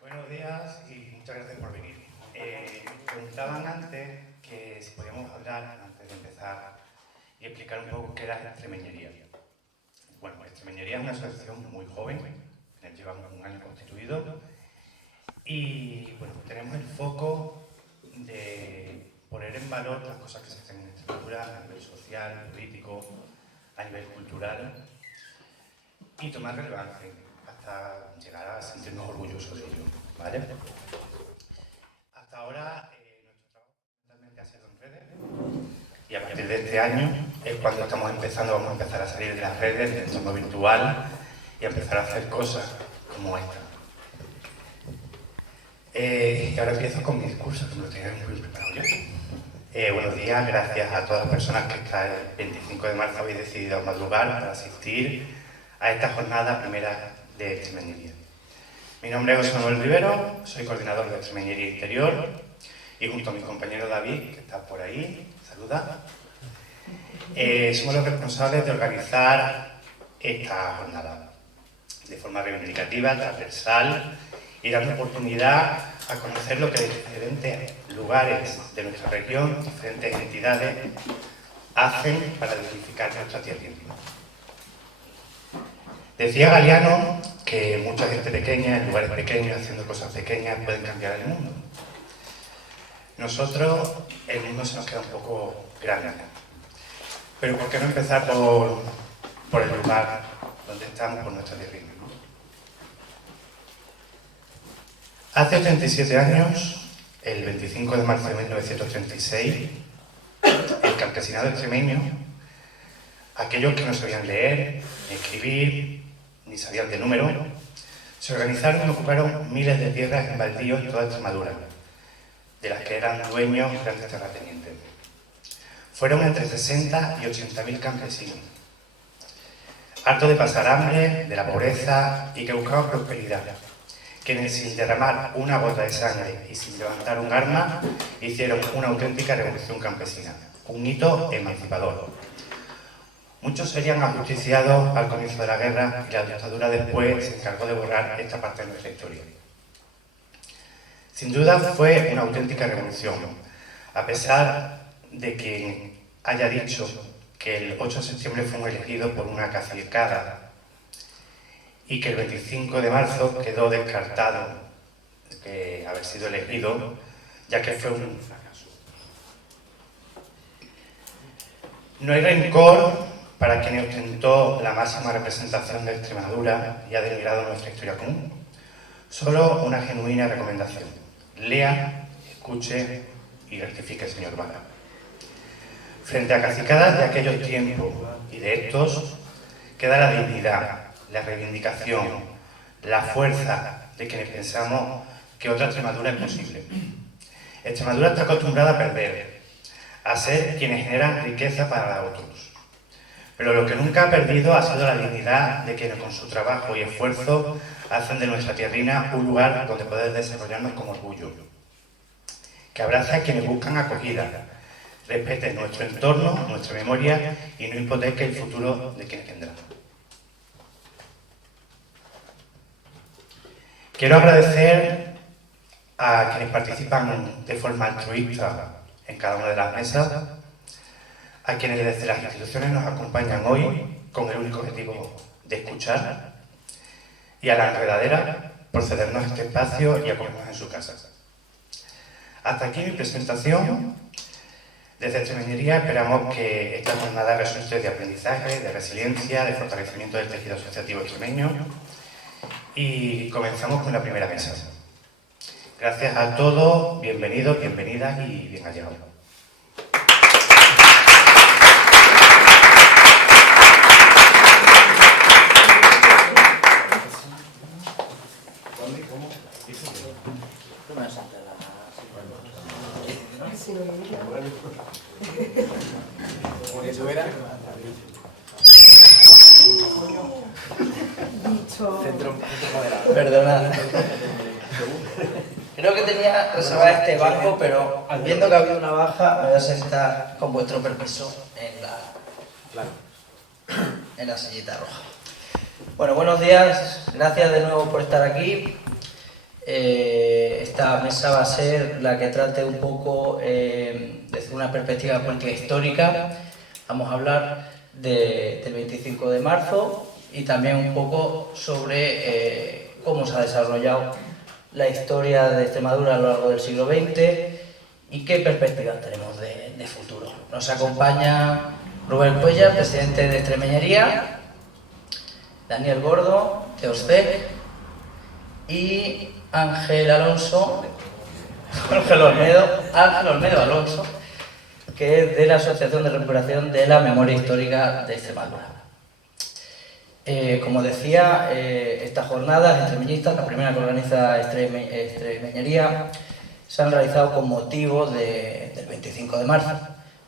Buenos días y muchas gracias por venir. Preguntaban antes que si podíamos hablar, antes de empezar, y explicar un poco qué era Extremeñería. Bueno, Extremeñería es una asociación muy joven, llevamos un año constituido, y bueno, tenemos el foco de poner en valor las cosas que se hacen en Extremadura a nivel social, político, a nivel cultural, y tomar relevancia hasta llegar a sentirnos orgullosos de ello, ¿vale? Hasta ahora nuestro trabajo fundamentalmente ha sido en redes y a partir de este año es cuando vamos a empezar a salir de las redes, del entorno virtual y a empezar a hacer cosas como esta. Y ahora empiezo con mi discurso, que me lo tenía muy preparado ya. Buenos días, gracias a todas las personas que hasta el 25 de marzo habéis decidido madrugar para asistir a esta jornada primera de Extremeñería. Mi nombre es José Manuel Rivero, soy coordinador de Extremeñería Interior y junto a mi compañero David, que está por ahí, saluda, somos los responsables de organizar esta jornada de forma reivindicativa, transversal y dando oportunidad a conocer lo que diferentes lugares de nuestra región, diferentes entidades, hacen para dignificar nuestra tierra. Decía Galeano que mucha gente pequeña, en lugares pequeños, haciendo cosas pequeñas, pueden cambiar el mundo. Nosotros, el mundo se nos queda un poco grande. Pero ¿por qué no empezar por el lugar donde estamos, por nuestra tierra? Hace 87 años, el 25 de marzo de 1936, el campesinado extremeño, aquellos que no sabían leer, ni escribir, ni sabían de número, se organizaron y ocuparon miles de tierras en baldíos en toda Extremadura, de las que eran dueños grandes terratenientes. Fueron entre 60 y 80.000 campesinos, hartos de pasar hambre, de la pobreza y que buscaban prosperidad, quienes sin derramar una gota de sangre y sin levantar un arma, hicieron una auténtica revolución campesina, un hito emancipador. Muchos serían ajusticiados al comienzo de la guerra y la dictadura después se encargó de borrar esta parte de nuestra historia. Sin duda fue una auténtica revolución, a pesar de quien haya dicho que el 8 de septiembre fue elegido por una cacicada y que el 25 de marzo quedó descartado de haber sido elegido, ya que fue un fracaso. No hay rencor para quien ostentó la máxima representación de Extremadura y ha denigrado nuestra historia común. Solo una genuina recomendación. Lea, escuche y rectifique, señor Vara. Frente a cacicadas de aquellos tiempos y de estos, queda la dignidad, la reivindicación, la fuerza de quienes pensamos que otra Extremadura es posible. Extremadura está acostumbrada a perder, a ser quienes generan riqueza para otros. Pero lo que nunca ha perdido ha sido la dignidad de quienes con su trabajo y esfuerzo hacen de nuestra tierrina un lugar donde poder desarrollarnos con orgullo. Que abrace a quienes buscan acogida, respete nuestro entorno, nuestra memoria y no hipoteque el futuro de quienes vendrán. Quiero agradecer a quienes participan de forma altruista en cada una de las mesas, a quienes desde las instituciones nos acompañan hoy con el único objetivo de escuchar, y a la enredadera por cedernos este espacio y acogernos en su casa. Hasta aquí mi presentación. Desde Extremeñería esperamos que esta jornada resulte de aprendizaje, de resiliencia, de fortalecimiento del tejido asociativo extremeño, y comenzamos con la primera mesa. Gracias a todos, bienvenidos, bienvenidas y bien hallados. Perdonad. Creo que tenía reservado este banco, pero viendo que ha habido una baja, me voy a sentar con vuestro permiso en la sillita roja. Bueno, buenos días. Gracias de nuevo por estar aquí. esta mesa va a ser la que trate un poco desde una perspectiva política histórica. Vamos a hablar del 25 de marzo y también un poco sobre cómo se ha desarrollado la historia de Extremadura a lo largo del siglo XX y qué perspectivas tenemos de futuro. Nos acompaña Rubén Cuellar, presidente de Extremeñería, Daniel Gordo, de OSCEC, y Ángel Olmedo Alonso, que es de la Asociación de Recuperación de la Memoria Histórica de Extremadura. Como decía, estas jornadas extremeñistas, la primera que organiza Extremeñería, se han realizado con motivo del 25 de marzo.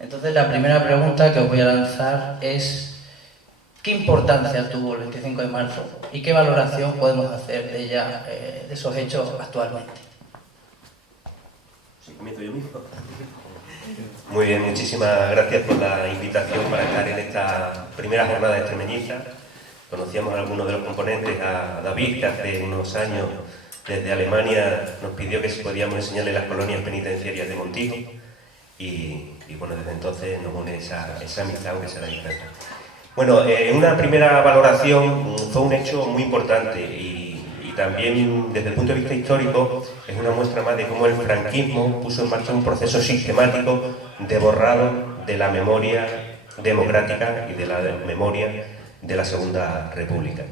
Entonces, la primera pregunta que os voy a lanzar es: ¿qué importancia tuvo el 25 de marzo y qué valoración podemos hacer de ella, de esos hechos actualmente? Sí, comienzo yo mismo. Muy bien, muchísimas gracias por la invitación para estar en esta primera jornada extremeñista. Conocíamos a algunos de los componentes, a David, que hace unos años desde Alemania nos pidió que si podíamos enseñarle las colonias penitenciarias de Montijo y bueno, desde entonces nos une esa amistad, aunque sea diferente. Bueno, una primera valoración fue un hecho muy importante y también desde el punto de vista histórico es una muestra más de cómo el franquismo puso en marcha un proceso sistemático de borrado de la memoria democrática y de la memoria de la Segunda República.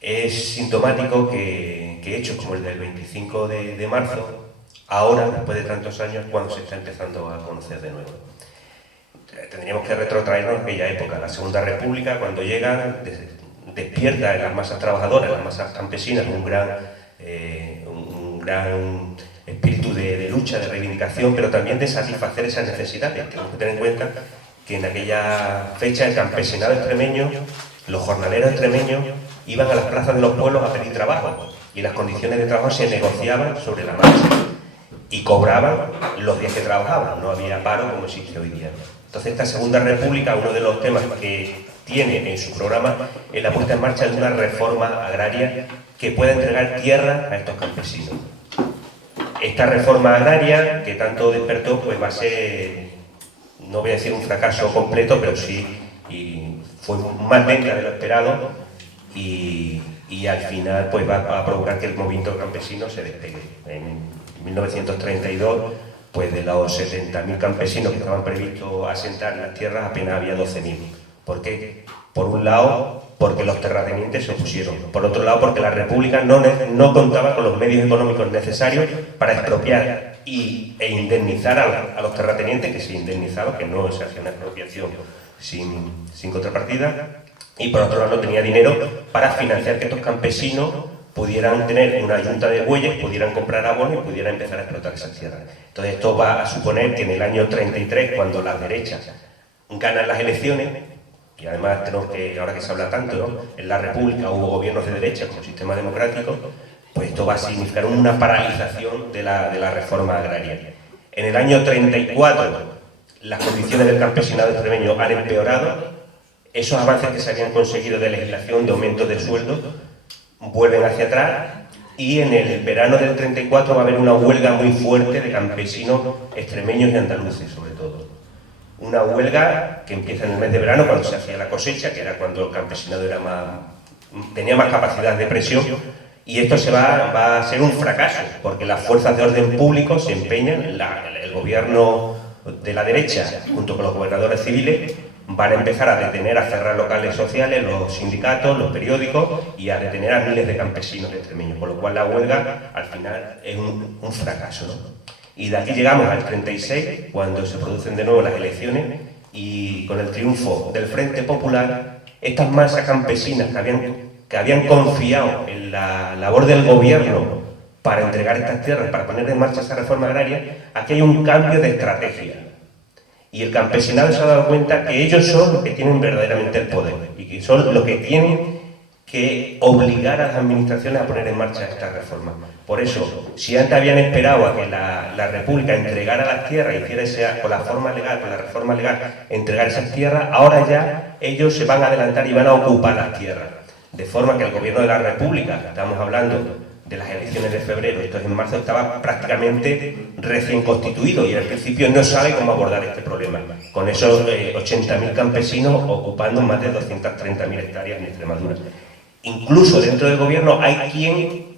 Es sintomático que hechos como el del 25 de marzo, ahora, después de tantos años, cuando se está empezando a conocer de nuevo. Tendríamos que retrotraernos a aquella época, la Segunda República, cuando llega, despierta en las masas trabajadoras, en las masas campesinas, un gran espíritu de lucha, de reivindicación, pero también de satisfacer esas necesidades. Tenemos que tener en cuenta que en aquella fecha el campesinado extremeño, los jornaleros extremeños, iban a las plazas de los pueblos a pedir trabajo y las condiciones de trabajo se negociaban sobre la marcha y cobraban los días que trabajaban, no había paro como existe hoy día. Entonces esta Segunda República, uno de los temas que tiene en su programa es la puesta en marcha de una reforma agraria que pueda entregar tierra a estos campesinos. Esta reforma agraria que tanto despertó pues va a ser, no voy a decir un fracaso completo, pero sí fue más lenta de lo esperado y al final pues va a provocar que el movimiento campesino se despegue. En 1932, pues de los 70.000 campesinos que estaban previstos asentar en las tierras, apenas había 12.000. ¿Por qué? Por un lado, porque los terratenientes se opusieron. Por otro lado, porque la República no contaba con los medios económicos necesarios para expropiar e indemnizar a los terratenientes, que se indemnizaban, que no se hacía una expropiación sin contrapartida. Y por otro lado, no tenía dinero para financiar que estos campesinos pudieran tener una yunta de bueyes, pudieran comprar abono y pudieran empezar a explotar esas tierras. Entonces esto va a suponer que en el año 33, cuando las derechas ganan las elecciones, y además tenemos que, ahora que se habla tanto, ¿no?, en la República hubo gobiernos de derecha como sistema democrático, pues esto va a significar una paralización de la reforma agraria. En el año 34 las condiciones del campesinado extremeño han empeorado, esos avances que se habían conseguido de legislación, de aumento de sueldo, vuelven hacia atrás y en el verano del 34 va a haber una huelga muy fuerte de campesinos extremeños y andaluces, sobre todo. Una huelga que empieza en el mes de verano, cuando se hacía la cosecha, que era cuando el campesinado tenía más capacidad de presión, y esto va a ser un fracaso, porque las fuerzas de orden público se empeñan, el gobierno de la derecha, junto con los gobernadores civiles, van a empezar a detener, a cerrar locales sociales, los sindicatos, los periódicos y a detener a miles de campesinos extremeños, con lo cual la huelga al final es un fracaso, ¿no? Y de aquí llegamos al 36, cuando se producen de nuevo las elecciones y con el triunfo del Frente Popular, estas masas campesinas que habían confiado en la labor del gobierno para entregar estas tierras, para poner en marcha esa reforma agraria, aquí hay un cambio de estrategia. Y el campesinado se ha dado cuenta que ellos son los que tienen verdaderamente el poder y que son los que tienen que obligar a las administraciones a poner en marcha esta reforma. Por eso, si antes habían esperado a que la República entregara las tierras, hiciera con la reforma legal, entregar esas tierras, ahora ya ellos se van a adelantar y van a ocupar las tierras. De forma que el gobierno de la República, estamos hablando de las elecciones de febrero, esto es en marzo, estaba prácticamente recién constituido y al principio no sabe cómo abordar este problema, con esos 80.000 campesinos ocupando más de 230.000 hectáreas en Extremadura. Incluso dentro del gobierno hay quien,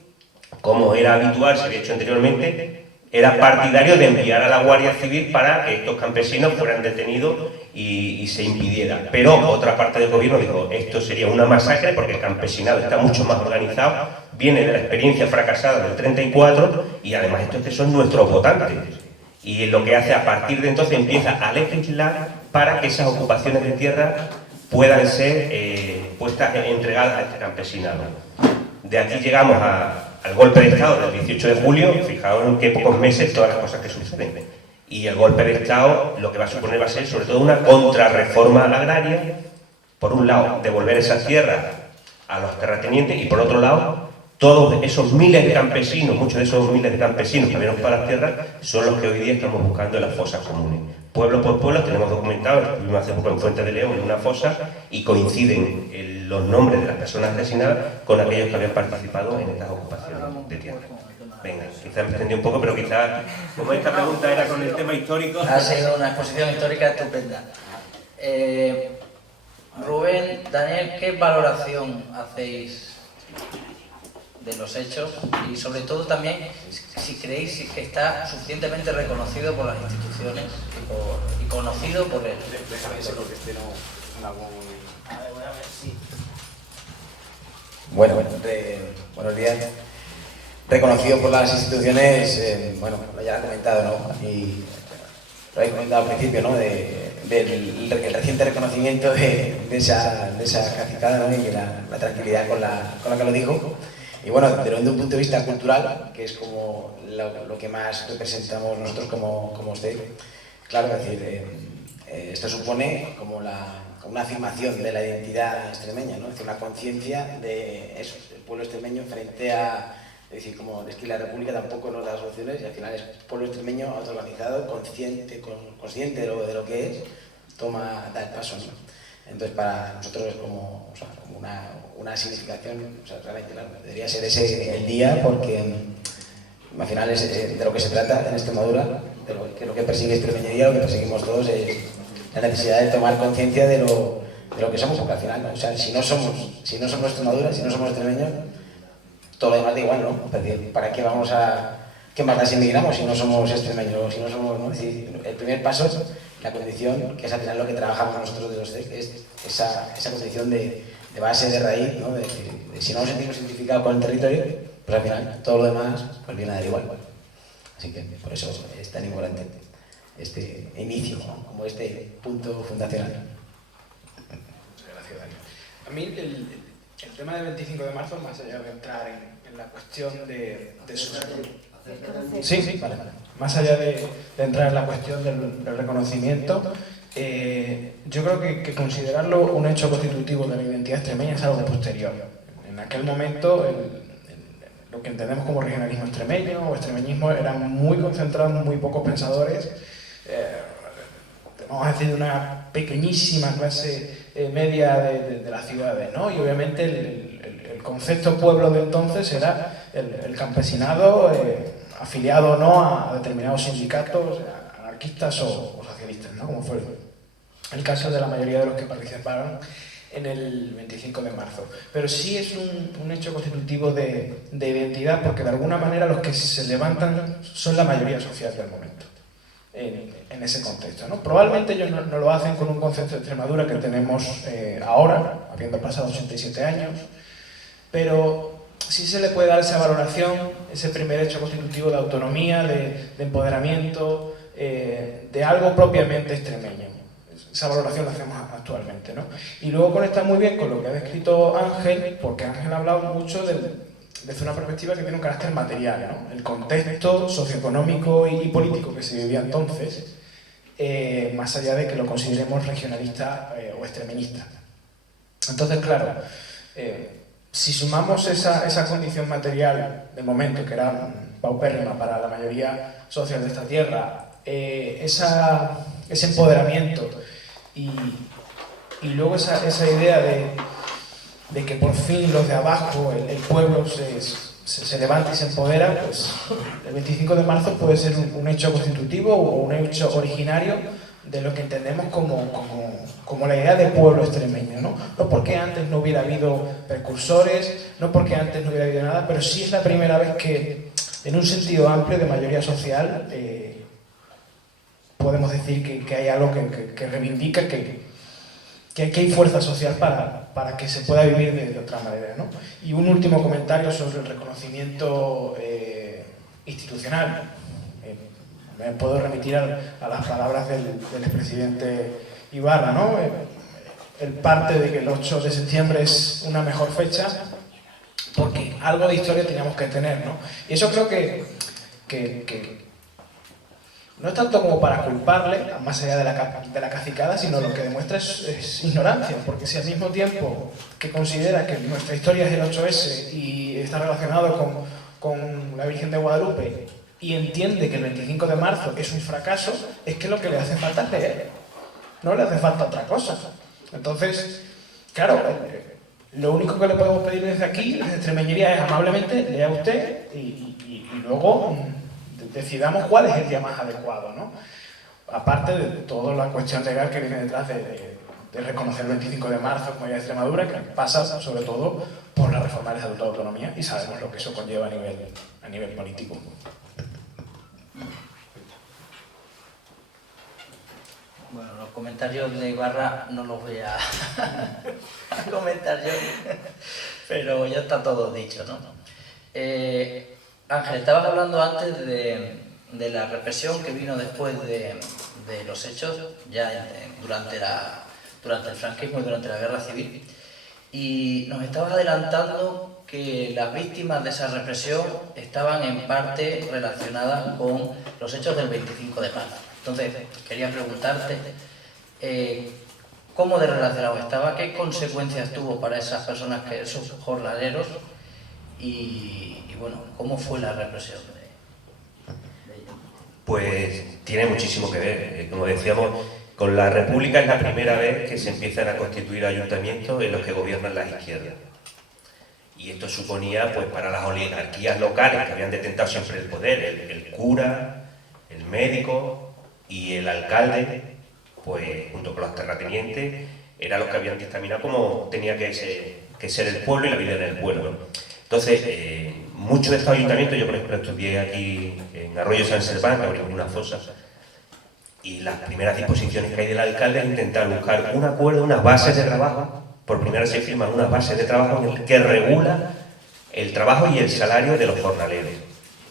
como era habitual, se había hecho anteriormente, era partidario de enviar a la Guardia Civil para que estos campesinos fueran detenidos y se impidiera. Pero otra parte del gobierno dijo, esto sería una masacre porque el campesinado está mucho más organizado, viene de la experiencia fracasada del 34 y además estos que son nuestros votantes. Y lo que hace a partir de entonces empieza a legislar para que esas ocupaciones de tierra puedan ser entregadas a este campesinado. De aquí llegamos al golpe de Estado del 18 de julio, fijaos en qué pocos meses todas las cosas que suceden. Y el golpe de Estado lo que va a suponer va a ser sobre todo una contrarreforma agraria, por un lado devolver esas tierras a los terratenientes y por otro lado todos esos miles de campesinos, muchos de esos miles de campesinos que habían para las tierras son los que hoy día estamos buscando en las fosas comunes. Pueblo por pueblo tenemos documentado, estuvimos hace poco en Fuente de León en una fosa y coinciden los nombres de las personas asesinadas con aquellos que habían participado en estas ocupaciones de tierra. Venga, quizás me extendí un poco, pero quizás, como esta pregunta era con el tema histórico... Ha sido una exposición histórica estupenda. Rubén, Daniel, ¿qué valoración hacéis de los hechos? Y sobre todo también, si creéis que está suficientemente reconocido por las instituciones y conocido por él. Bueno, buenos días. Reconocido por las instituciones, bueno, ya lo he comentado, ¿no? Y lo he comentado al principio, ¿no? Del reciente reconocimiento de esa cacicada, ¿no? Y la tranquilidad con la que lo dijo. Y bueno, pero desde un punto de vista cultural, que es como lo que más representamos nosotros como usted, claro, es decir, esto supone como una afirmación de la identidad extremeña, ¿no? Es decir, una conciencia de eso, del pueblo extremeño frente a, es decir, como es que la República tampoco nos da soluciones y al final es pueblo extremeño autoorganizado, consciente de lo que es, da el paso, ¿no? Entonces para nosotros es como, o sea, como una significación, o sea, realmente claro, debería ser ese el día porque al final es de lo que se trata en Extremadura, de lo que persigue Extremeñería, lo que perseguimos todos es la necesidad de tomar conciencia de lo que somos, porque al final, ¿no? O sea, si no somos Extremadura, si no somos extremeños, todo lo demás da igual, ¿no? ¿Para qué vamos a... ¿Qué más da si emigramos si no somos extremeños? Si no somos, ¿no? Es decir, el primer paso es la condición, que es al final lo que trabajamos nosotros de los TEC, es esa condición de base, de raíz, ¿no? De si no nos sentimos identificados con el territorio, pues al final todo lo demás pues viene a dar igual. Así que por eso es tan importante este inicio, ¿no? Como este punto fundacional. Muchas gracias, Daniel. A mí el tema del 25 de marzo, más allá de entrar en la cuestión de sus... Sí, vale. Más allá de entrar en la cuestión del reconocimiento, yo creo que considerarlo un hecho constitutivo de la identidad extremeña es algo posterior. En aquel momento, lo que entendemos como regionalismo extremeño o extremeñismo eran muy concentrados, muy pocos pensadores, vamos a decir, de una pequeñísima clase media de las ciudades, ¿no? Y obviamente el concepto pueblo de entonces era el campesinado, afiliado o no a determinados sindicatos, anarquistas o socialistas, ¿no? Como fue el caso de la mayoría de los que participaron en el 25 de marzo. Pero sí es un hecho constitutivo de identidad, porque de alguna manera los que se levantan son la mayoría social del momento, en ese contexto, ¿no? Probablemente ellos no lo hacen con un concepto de Extremadura que tenemos ahora, habiendo pasado 87 años, pero sí se le puede dar esa valoración, ese primer hecho constitutivo de autonomía, de empoderamiento, de algo propiamente extremeño. Esa valoración la hacemos actualmente, ¿no? Y luego conecta muy bien con lo que ha descrito Ángel, porque Ángel ha hablado mucho desde una perspectiva que tiene un carácter material, ¿no? El contexto socioeconómico y político que se vivía entonces, más allá de que lo consideremos regionalista o extremeñista. Entonces, claro, si sumamos esa condición material del momento, que era paupérrima para la mayoría social de esta tierra, ese empoderamiento y luego esa idea de que por fin los de abajo, el pueblo, se levanta y se empodera, pues el 25 de marzo puede ser un hecho constitutivo o un hecho originario de lo que entendemos como la idea de pueblo extremeño, ¿no? No porque antes no hubiera habido precursores, no porque antes no hubiera habido nada, pero sí es la primera vez que, en un sentido amplio de mayoría social, podemos decir que hay algo que reivindica que aquí hay fuerza social para que se pueda vivir de otra manera, ¿no? Y un último comentario sobre el reconocimiento institucional. Me puedo remitir a las palabras del expresidente Ibarra, ¿no? Él parte de que el 8 de septiembre es una mejor fecha porque algo de historia teníamos que tener, ¿no? Y eso creo que no es tanto como para culparle, más allá de la cacicada, sino lo que demuestra es ignorancia, porque si al mismo tiempo que considera que nuestra historia es el 8S y está relacionado con la Virgen de Guadalupe y entiende que el 25 de marzo es un fracaso, es que lo que le hace falta es leer, no le hace falta otra cosa. Entonces, claro, lo único que le podemos pedir desde aquí, desde Extremeñería, es amablemente lea usted y luego decidamos cuál es el día más adecuado, ¿no? Aparte de toda la cuestión legal que viene detrás de reconocer el 25 de marzo como Día de Extremadura, que pasa sobre todo por la reforma del Estatuto de Autonomía y sabemos lo que eso conlleva a nivel político. Bueno, los comentarios de Ibarra no los voy a comentar yo, pero ya está todo dicho, ¿no? Ángel, estabas hablando antes de la represión que vino después de los hechos, ya durante el franquismo y durante la guerra civil, y nos estabas adelantando que las víctimas de esa represión estaban en parte relacionadas con los hechos del 25 de marzo. Entonces, quería preguntarte cómo de relacionado estaba, qué consecuencias tuvo para esas personas, esos jornaleros, y bueno, ¿cómo fue la represión de ellos? Pues tiene muchísimo que ver. Como decíamos, con la República es la primera vez que se empiezan a constituir ayuntamientos en los que gobiernan las izquierdas. Y esto suponía, pues, para las oligarquías locales que habían detentado siempre el poder, el cura, el médico y el alcalde, pues, junto con los terratenientes, eran los que habían dictaminado cómo tenía que ser el pueblo y la vida en el pueblo. Entonces, muchos de estos ayuntamientos, yo por ejemplo estudié aquí en Arroyo San Serván, que abrimos una fosa, y las primeras disposiciones que hay del alcalde es intentar buscar un acuerdo, unas bases de trabajo. Por primera vez se firman unas bases de trabajo en el que regula el trabajo y el salario de los jornaleros.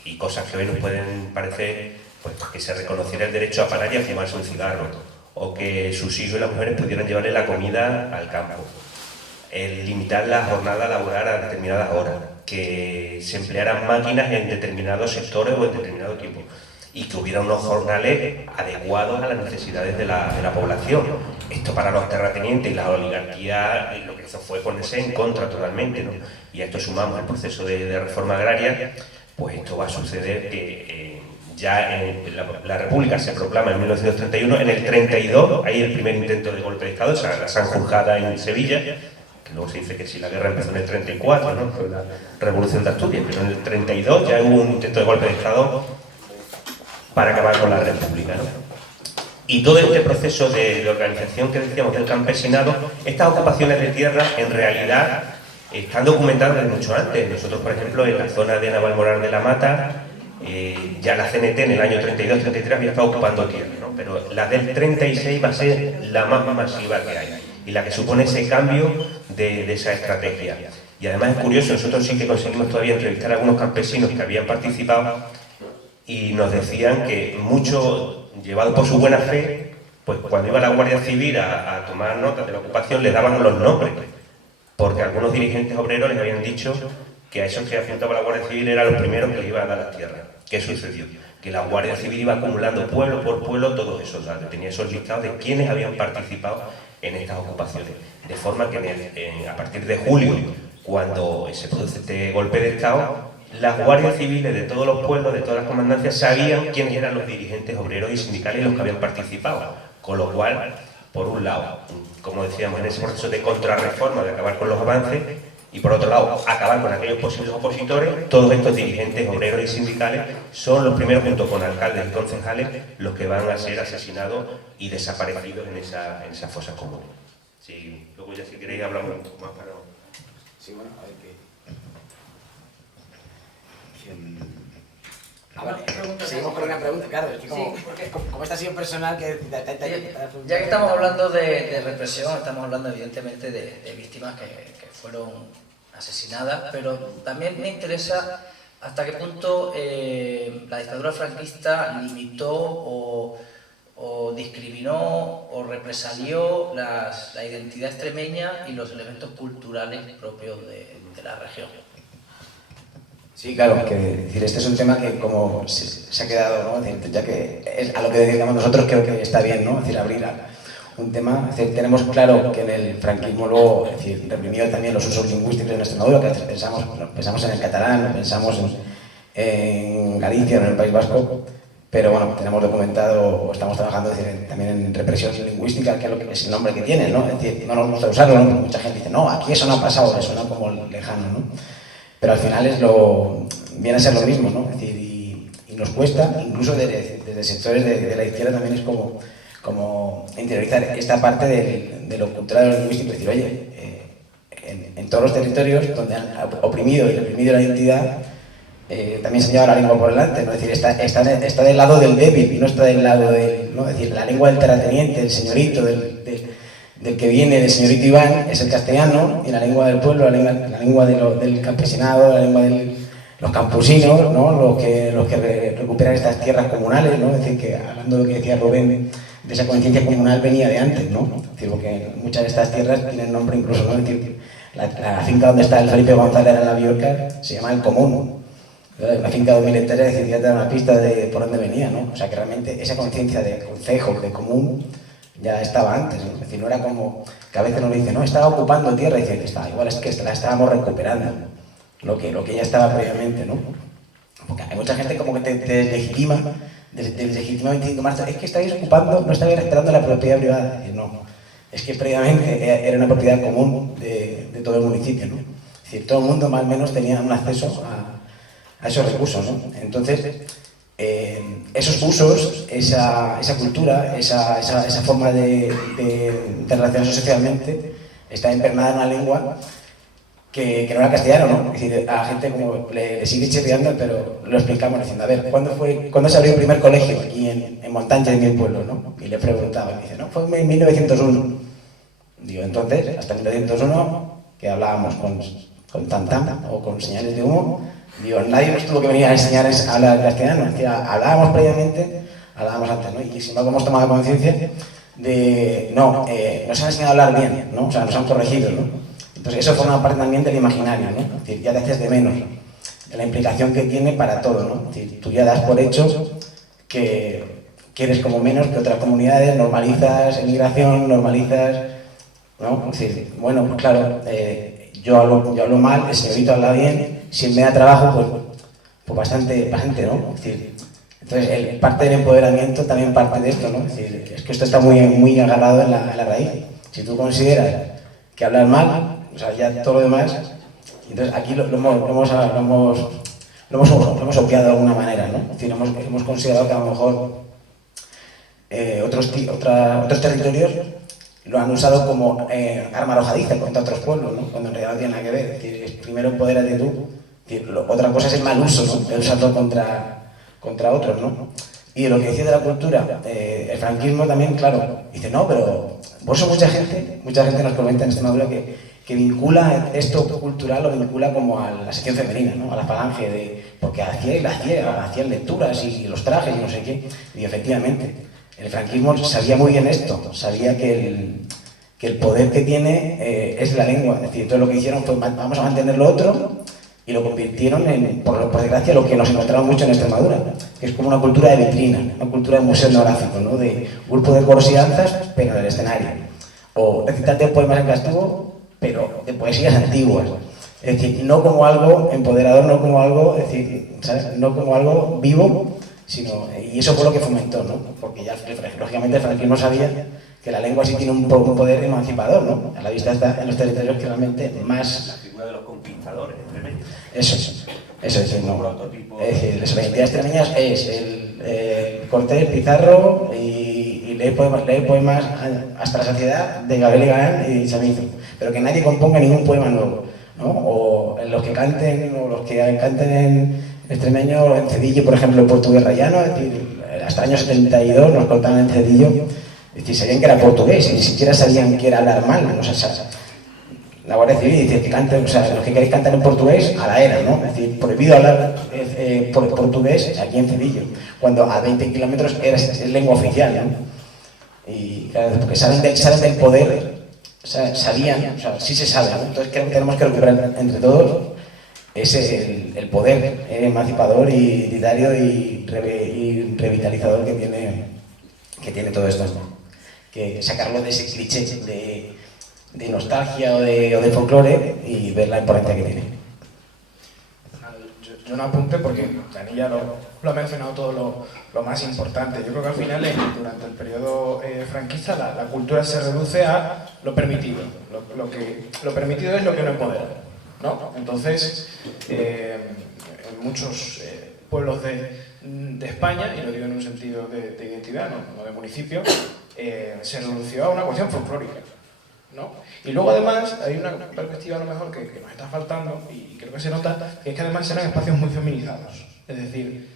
Y cosas que hoy nos pueden parecer, pues, que se reconociera el derecho a parar y a fumarse un cigarro, o que sus hijos y las mujeres pudieran llevarle la comida al campo. El limitar la jornada laboral a determinadas horas, que se emplearan máquinas en determinados sectores o en determinado tiempo, y que hubiera unos jornales adecuados a las necesidades de la población. Esto para los terratenientes y la oligarquía lo que hizo fue ponerse en contra totalmente, ¿no? Y a esto sumamos el proceso de reforma agraria, pues esto va a suceder que ya la República se proclama en 1931, en el 32 hay el primer intento de golpe de Estado, o sea, la Sanjurjada en Sevilla, que luego se dice que si la guerra empezó en el 34, ¿no? Fue la Revolución de Asturias, pero en el 32 ya hubo un intento de golpe de Estado para acabar con la República, ¿no? Y todo este proceso de organización que decíamos del campesinado, estas ocupaciones de tierra en realidad están documentadas desde mucho antes. Nosotros, por ejemplo, en la zona de Navalmoral de la Mata, ya la CNT en el año 32-33 había estado ocupando tierra, ¿no? Pero la del 36 va a ser la más masiva que hay y la que supone ese cambio de esa estrategia. Y además es curioso, nosotros sí que conseguimos todavía entrevistar a algunos campesinos que habían participado y nos decían que muchos, llevados por su buena fe, pues cuando iba la Guardia Civil a tomar notas de la ocupación les daban los nombres, porque algunos dirigentes obreros les habían dicho que a esos que apuntaba la Guardia Civil eran los primeros que les iban a dar las tierras. ¿Qué sucedió? Que la Guardia Civil iba acumulando pueblo por pueblo todos esos datos, tenía esos listados de quienes habían participado en estas ocupaciones, de forma que a partir de julio, cuando se produce este golpe de Estado, las guardias civiles de todos los pueblos, de todas las comandancias, sabían quiénes eran los dirigentes obreros y sindicales y los que habían participado. Con lo cual, por un lado, como decíamos, en ese proceso de contrarreforma, de acabar con los avances, y por otro lado, acabar con aquellos posibles opositores. Todos estos dirigentes obreros y sindicales son los primeros, junto con alcaldes y concejales, los que van a ser asesinados y desaparecidos en esa fosa común. Sí, luego ya si queréis hablamos un poco más para... Sí, bueno, a ver qué... Seguimos con una pregunta, claro, es que como esta ha sido personal, que... Ya que estamos hablando de represión, estamos hablando evidentemente de víctimas que fueron asesinadas, pero también me interesa hasta qué punto la dictadura franquista limitó o discriminó o represalió la identidad extremeña y los elementos culturales propios de la región. Sí, claro, que decir, este es un tema que como se ha quedado, ¿no? Decir, ya que es a lo que dedicamos nosotros, creo que está bien, ¿no? Es decir, abrir un tema. Es decir, tenemos claro que en el franquismo luego, es decir, reprimió también los usos lingüísticos en Extremadura, que pensamos en el catalán, pensamos en Galicia, en el País Vasco, pero bueno, tenemos documentado, estamos trabajando también en represión lingüística, que es el nombre que tiene, ¿no? Es decir, no nos gusta usarlo, ¿no? Mucha gente dice, no, aquí eso no ha pasado, eso suena como lejano, ¿no? Pero al final viene a ser lo mismo, ¿no? Es decir, y nos cuesta, incluso desde sectores de la izquierda también es como interiorizar esta parte de lo cultural, de lo lingüístico, es decir, oye, en todos los territorios donde han oprimido y reprimido la identidad, también se lleva la lengua por delante, ¿no? Es decir, está del lado del débil y no está del lado del, ¿no? Es decir, la lengua del terrateniente, del señorito, del que viene, del señorito Iván, es el castellano, y la lengua del pueblo, la lengua del campesinado, la lengua de los campusinos, ¿no? Los que recuperan estas tierras comunales, ¿no? Es decir, que hablando de lo que decía Rubén, de esa conciencia comunal venía de antes, ¿no? Es decir, porque muchas de estas tierras tienen nombre incluso, ¿no? Es decir, la finca donde está el Felipe González en la Biorca se llama El Común. La finca de 2000 hectáreas, es decir, ya te da una pista de por dónde venía, ¿no? O sea, que realmente esa conciencia de concejo, de común, ya estaba antes, ¿no? Es decir, no era como que a veces nos dicen, no, estaba ocupando tierra, y dicen, igual es que la estábamos recuperando, lo que ya estaba previamente, ¿no? Porque hay mucha gente como que te deslegitima, deslegitima 25 de marzo, es que estáis ocupando, no estáis respetando la propiedad privada. Es decir, no, es que previamente era una propiedad común de todo el municipio, ¿no? Es decir, todo el mundo más o menos tenía un acceso a esos recursos, ¿no? Entonces, esos usos, esa cultura, esa forma de relacionarse socialmente, está impregnada en una lengua que no era castellano, ¿no? Es decir, a la gente como le sigue chirriando, pero lo explicamos diciendo, a ver, ¿cuándo se abrió el primer colegio aquí en Montaña, en mi pueblo, ¿no? Y le preguntaba, y me dice, no, fue en 1901. Digo, entonces, hasta 1901, que hablábamos con tam-tam o con señales de humo, digo, nadie nos tuvo que venir a enseñar a hablar castellano. Es decir, hablábamos previamente, hablábamos antes, ¿no? Y sin embargo hemos tomado conciencia de, no, nos han enseñado a hablar bien, ¿no? O sea, nos han corregido, ¿no? Entonces eso forma parte también del imaginario, ¿no? Es decir, ya te haces de menos de la implicación que tiene para todo, ¿no? Es decir, tú ya das por hecho que eres como menos que otras comunidades, normalizas emigración, normalizas, ¿no? Es decir, bueno, pues claro, yo hablo mal, el señorito habla bien, si él me da trabajo, pues bastante, ¿no? Es decir, entonces, parte del empoderamiento también parte de esto, ¿no? Es decir, es que esto está muy agarrado en la raíz. Si tú consideras que hablar mal, o sea, ya todo lo demás, entonces aquí lo hemos obviado de alguna manera, ¿no? Es decir, hemos considerado que a lo mejor otros territorios lo han usado como arma arrojadiza contra otros pueblos, ¿no? Cuando en realidad no tiene nada que ver. Es decir, primero empodérate tú. Es decir, otra cosa es el mal uso, ¿no? El usarlo contra otros, ¿no? Y de lo que decía de la cultura, el franquismo también, claro, dice, no, pero por eso mucha gente nos comenta en Extremadura que vincula esto cultural, lo vincula como a la sección femenina, ¿no? A la falange, porque hacían lecturas y los trajes y no sé qué. Y efectivamente, el franquismo sabía muy bien esto, sabía que el poder que tiene es la lengua. Es decir, entonces lo que hicieron fue, vamos a mantener lo otro, y lo convirtieron por desgracia, lo que nos encontramos mucho en Extremadura, que es como una cultura de vitrina, una cultura de museo etnográfico, ¿no? De grupo de coros y danzas, pero en el escenario. O recitarte poemas en castigo, pero de poesías antiguas. Es decir, no como algo empoderador, no como algo, es decir, ¿sabes? No como algo vivo, sino, y eso fue lo que fomentó, ¿no? Porque ya, lógicamente, el franquismo sabía que la lengua sí tiene un poder emancipador, ¿no? A la vista está en los territorios que realmente más... La figura de los conquistadores, tremendo. Eso es, ¿no? Es decir, las identidades extremeñas es el Cortés, Pizarro y leer poemas hasta la saciedad de Gabriel Galán y Chamizo, pero que nadie componga ningún poema nuevo, ¿no? O los que canten en extremeño, en Cedillo, por ejemplo, en portugués rayano, es decir, hasta el año 72 nos cortaban en Cedillo, es decir, sabían que era portugués y ni siquiera sabían que era hablar mal, ¿no? O sea, la Guardia Civil dice que canten, o sea, los que queréis cantar en portugués, a la era, ¿no? Es decir, prohibido hablar portugués aquí en Cedillo, cuando a 20 kilómetros es lengua oficial, ¿no? Y claro, porque saben del poder, o sea, sabían, o sea, sí se sabe, ¿no? Entonces creo que tenemos que recuperar entre todos ese el poder emancipador y identitario y revitalizador que tiene todo esto, ¿no? Que sacarlo de ese cliché de nostalgia o de folclore y ver la importancia que tiene. Yo no apunte porque Dani ya lo ha mencionado todo lo más importante. Yo creo que al final, durante el periodo franquista, la cultura se reduce a lo permitido. Lo permitido es lo que no empodera, ¿no? Entonces, en muchos pueblos de España, y lo digo en un sentido de identidad, no de municipio, se redució a una cuestión folclórica, ¿no? Y luego además hay una perspectiva a lo mejor que nos está faltando y creo que se nota, que es que además eran espacios muy feminizados. Es decir,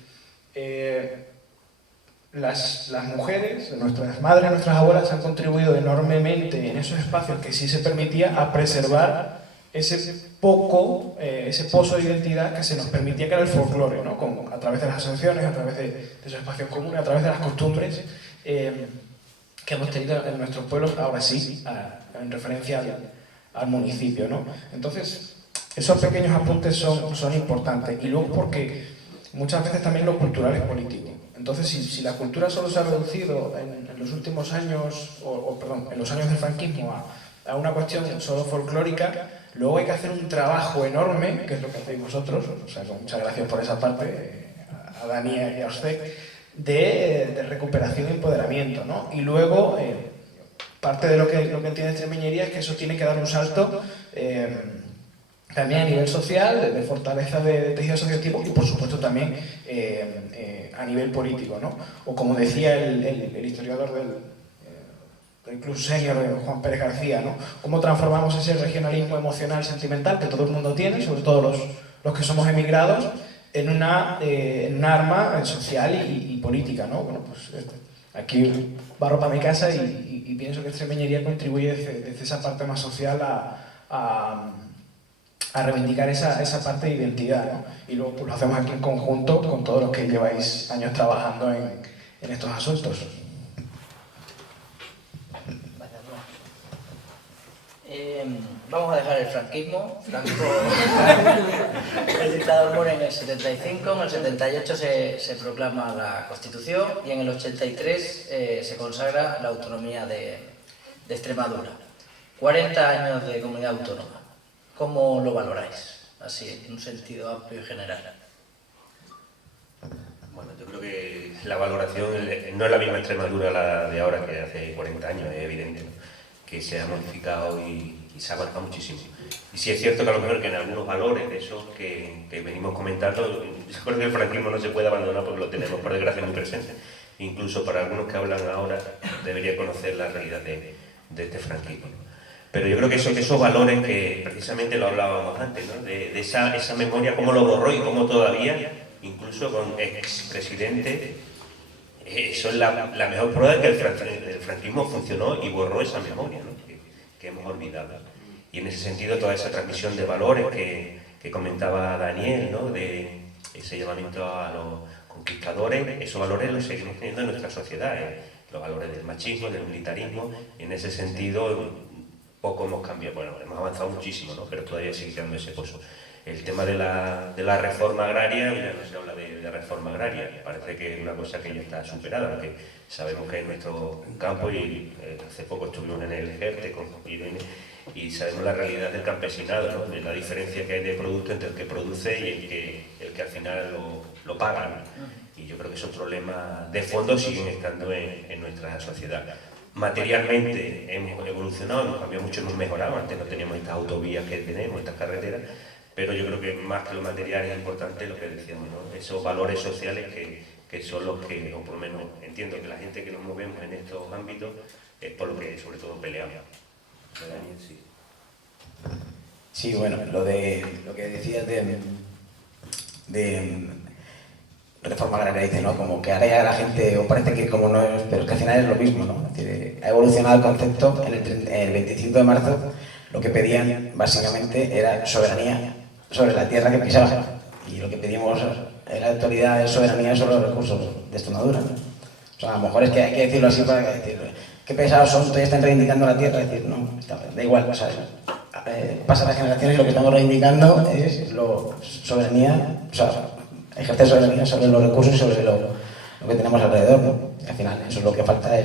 las mujeres, nuestras madres, nuestras abuelas han contribuido enormemente en esos espacios que sí se permitía a preservar ese pozo de identidad que se nos permitía, que era el folclore, ¿no? A través de las asociaciones, a través de esos espacios comunes, a través de las costumbres que hemos tenido en nuestros pueblos, ahora sí, en referencia al municipio, ¿no? Entonces, esos pequeños apuntes son importantes. Y luego porque muchas veces también lo cultural es político. Entonces, si la cultura solo se ha reducido en los últimos años, perdón, en los años del franquismo a una cuestión solo folclórica, luego hay que hacer un trabajo enorme, que es lo que hacéis vosotros, o sea, muchas gracias por esa parte, a Dani y a usted, de recuperación y empoderamiento, ¿no? Y luego, parte de lo que entiende Extremeñería es que eso tiene que dar un salto también a nivel social, de fortaleza de tejido asociativo y por supuesto también a nivel político, ¿no? O como decía el historiador del Club Senior, Juan Pérez García, ¿no? Cómo transformamos ese regionalismo emocional, sentimental que todo el mundo tiene, sobre todo los que somos emigrados, en un arma social y política, ¿no? Bueno, pues aquí barro para mi casa y pienso que Extremeñería contribuye desde esa parte más social a reivindicar esa parte de identidad, ¿no? Y luego pues, lo hacemos aquí en conjunto con todos los que lleváis años trabajando en estos asuntos. Vamos a dejar el franquismo. El dictador muere en el 75, en el 78 se proclama la Constitución y en el 83 se consagra la autonomía de Extremadura. 40 años de comunidad autónoma. ¿Cómo lo valoráis? Así, en un sentido amplio y general. Bueno, yo creo que la valoración no es la misma Extremadura la de ahora que hace 40 años, es evidente, ¿no? Que se ha modificado y se ha avanzado muchísimo. Y sí es cierto que a lo mejor que en algunos valores de esos que venimos comentando, yo creo que el franquismo no se puede abandonar porque lo tenemos por desgracia muy presente. Incluso para algunos que hablan ahora debería conocer la realidad de este franquismo. Pero yo creo que esos valores que precisamente lo hablábamos antes, ¿no? de esa memoria, cómo lo borró y cómo todavía, incluso con expresidentes, eso es la mejor prueba de que el franquismo funcionó y borró esa memoria, ¿no? que hemos olvidado. Y en ese sentido, toda esa transmisión de valores que comentaba Daniel, ¿no? De ese llamamiento a los conquistadores, esos valores los seguimos teniendo en nuestra sociedad, los valores del machismo, del militarismo, y en ese sentido poco hemos cambiado. Bueno, hemos avanzado muchísimo, ¿no? Pero todavía sigue quedando ese pozo. El tema de la reforma agraria, ya no se habla de reforma agraria, parece que es una cosa que ya está superada, porque sabemos que en nuestro campo, y hace poco estuvimos en el ERTE con Irene, y sabemos la realidad del campesinado, ¿no? De la diferencia que hay de producto entre el que produce y el que al final lo paga, ¿no? Y yo creo que esos problemas de fondo siguen estando en nuestra sociedad. materialmente hemos evolucionado, hemos cambiado mucho, hemos mejorado. Antes no teníamos estas autovías que tenemos, estas carreteras, pero yo creo que más que lo material es importante lo que decíamos, ¿no? Esos valores sociales que son los que, o por lo menos entiendo que la gente que nos movemos en estos ámbitos es por lo que sobre todo peleamos. Sí. Sí, bueno, lo que decías de reforma agraria, dice, ¿no? Como que ahora ya la gente, o parece que como no es, pero es que al final es lo mismo, ¿no? Es decir, ha evolucionado el concepto. En el 25 de marzo lo que pedían básicamente era soberanía sobre la tierra que pisaban, y lo que pedimos en la actualidad es soberanía sobre los recursos de Extremadura, ¿no? O sea, a lo mejor es que hay que decirlo así para decir, qué pesados son, todavía están reivindicando la tierra. Es decir, no, da igual, o sea, pasan las generaciones y lo que estamos reivindicando es soberanía, o sea, ejercer soberanía sobre los recursos y sobre lo que tenemos alrededor, ¿no? Al final, eso es lo que falta,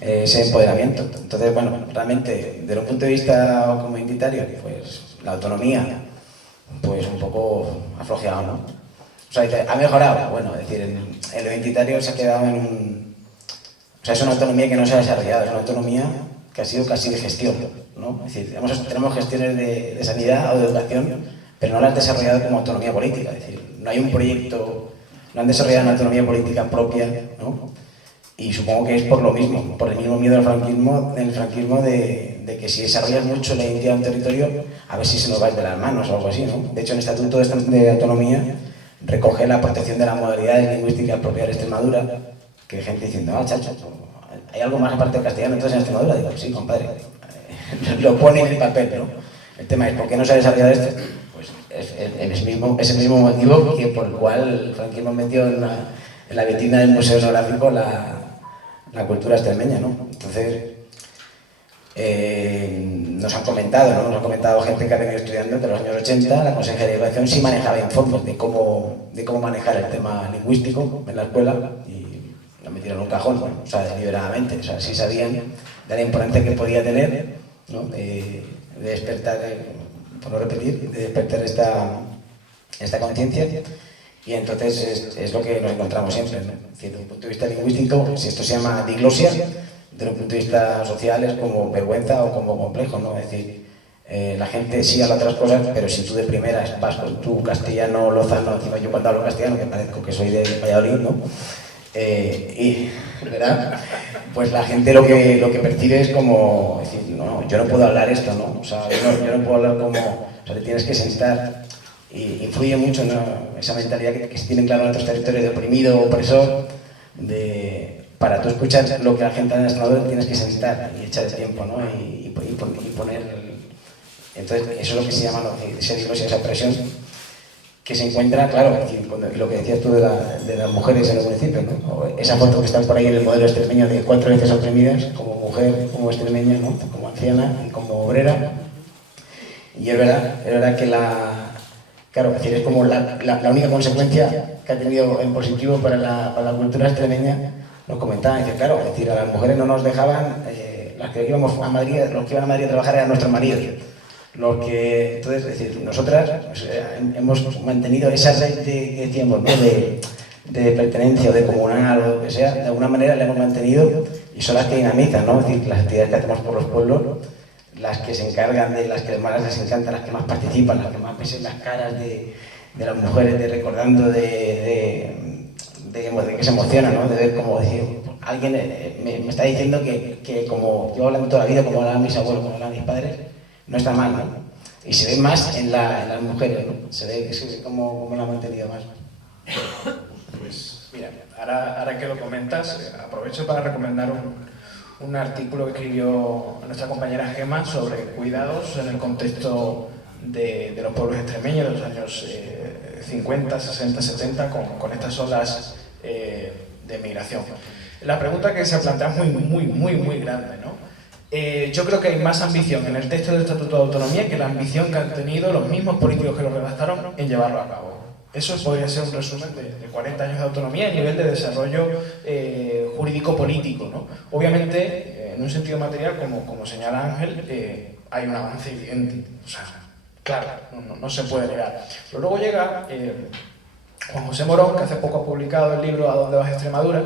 ese empoderamiento. Entonces, bueno, realmente, desde un punto de vista como identitario, pues la autonomía, pues un poco ha flojeado, ¿no? O sea, ha mejorado, bueno, es decir, el identitario se ha quedado en un... O sea, es una autonomía que no se ha desarrollado, es una autonomía que ha sido casi de gestión, ¿no? Es decir, tenemos gestiones de sanidad o de educación, pero no las han desarrollado como autonomía política. Es decir, no hay un proyecto, no han desarrollado una autonomía política propia, ¿no? Y supongo que es por lo mismo, por el mismo miedo del franquismo de que si desarrollas mucho la identidad de un territorio, a ver si se nos va de las manos o algo así, ¿no? De hecho, el Estatuto de Autonomía recoge la protección de las modalidades lingüísticas propias de Extremadura, que hay gente diciendo, chacho, ¿hay algo más aparte del castellano entonces en Extremadura? Digo, sí, compadre, lo pone en el papel, ¿no? El tema es, ¿por qué no se ha desarrollado esto? Pues es el mismo motivo que por el cual el franquismo metió en la vitrina del Museo Etnográfico la cultura extremeña, ¿no? Entonces, nos han comentado, ¿no? Nos han comentado gente que ha venido estudiando desde los años 80, la Consejería de Educación sí manejaba informes de cómo manejar el tema lingüístico en la escuela, y lo metieron en un cajón, ¿no? O sea, deliberadamente, o sea, sí sabían de la importancia que podía tener, ¿no? De despertar, por no repetir, de despertar esta conciencia. Y entonces es lo que nos encontramos siempre, ¿no? Es decir, desde un punto de vista lingüístico, si esto se llama diglosia, desde un punto de vista social es como vergüenza o como complejo, ¿no? Es decir, la gente sí habla otras cosas, pero si tú de primeras vas con tu castellano lozano, encima yo cuando hablo castellano, que parezco que soy de Valladolid, ¿no? Y, ¿verdad? Pues la gente lo que percibe es como decir, no, yo no puedo hablar esto, ¿no? O sea, yo no puedo hablar como... O sea, te tienes que sentar. Y influye mucho, ¿no? Esa mentalidad que se tiene claro en otros territorios de oprimido, opresor, para tú escuchar lo que la gente en el Extremadura tienes que sentar y echar el tiempo, ¿no? Y poner... Entonces, eso es lo que se llama, ¿no? Esa presión que se encuentra, claro, lo que decías tú de las mujeres en el municipio, ¿no? O esa foto que está por ahí en el modelo extremeño de 4 veces oprimidas, como mujer, como extremeña, ¿no? Como anciana y como obrera. Y es verdad que claro, es decir, es como la única consecuencia que ha tenido en positivo para la cultura extremeña. Nos comentaban que, claro, es decir, a las mujeres no nos dejaban, las que íbamos a Madrid, los que iban a Madrid a trabajar eran nuestros maridos. Entonces, es decir, nosotras pues, hemos mantenido esa red que decíamos, ¿no? de pertenencia o de comunal o lo que sea, de alguna manera la hemos mantenido, y son las que dinamizan, ¿no? Es decir, las actividades que hacemos por los pueblos, las que se encargan de las que más les encantan, las que más participan, las que más ves en las caras de las mujeres, recordando de que se emocionan, ¿no? De ver como decir, alguien me está diciendo que como yo hablando toda la vida, como hablaban mis abuelos, como hablaban mis padres, no está mal, ¿no? Y se ve más en las mujeres, ¿no? Se ve como lo han mantenido más. Pues mira, ahora que lo comentas, aprovecho para recomendar un artículo que escribió nuestra compañera Gemma sobre cuidados en el contexto de los pueblos extremeños de los años 50, 60, 70 con estas olas de migración. La pregunta que se plantea es muy grande, ¿no? Yo creo que hay más ambición en el texto del Estatuto de Autonomía que la ambición que han tenido los mismos políticos que lo redactaron en llevarlo a cabo. Eso podría ser un resumen de 40 años de autonomía a nivel de desarrollo jurídico-político, ¿no? Obviamente, en un sentido material, como señala Ángel, hay un avance evidente. O sea, claro, no se puede negar. Pero luego llega Juan José Morón, que hace poco ha publicado el libro ¿A dónde vas Extremadura?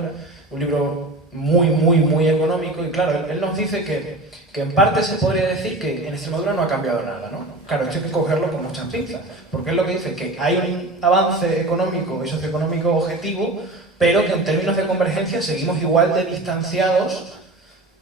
Un libro muy económico, y claro, él nos dice que en parte se podría decir que en Extremadura no ha cambiado nada, ¿no? Claro, esto hay que cogerlo con muchas pinzas, porque es lo que dice, que hay un avance económico y socioeconómico objetivo, pero que en términos de convergencia seguimos igual de distanciados,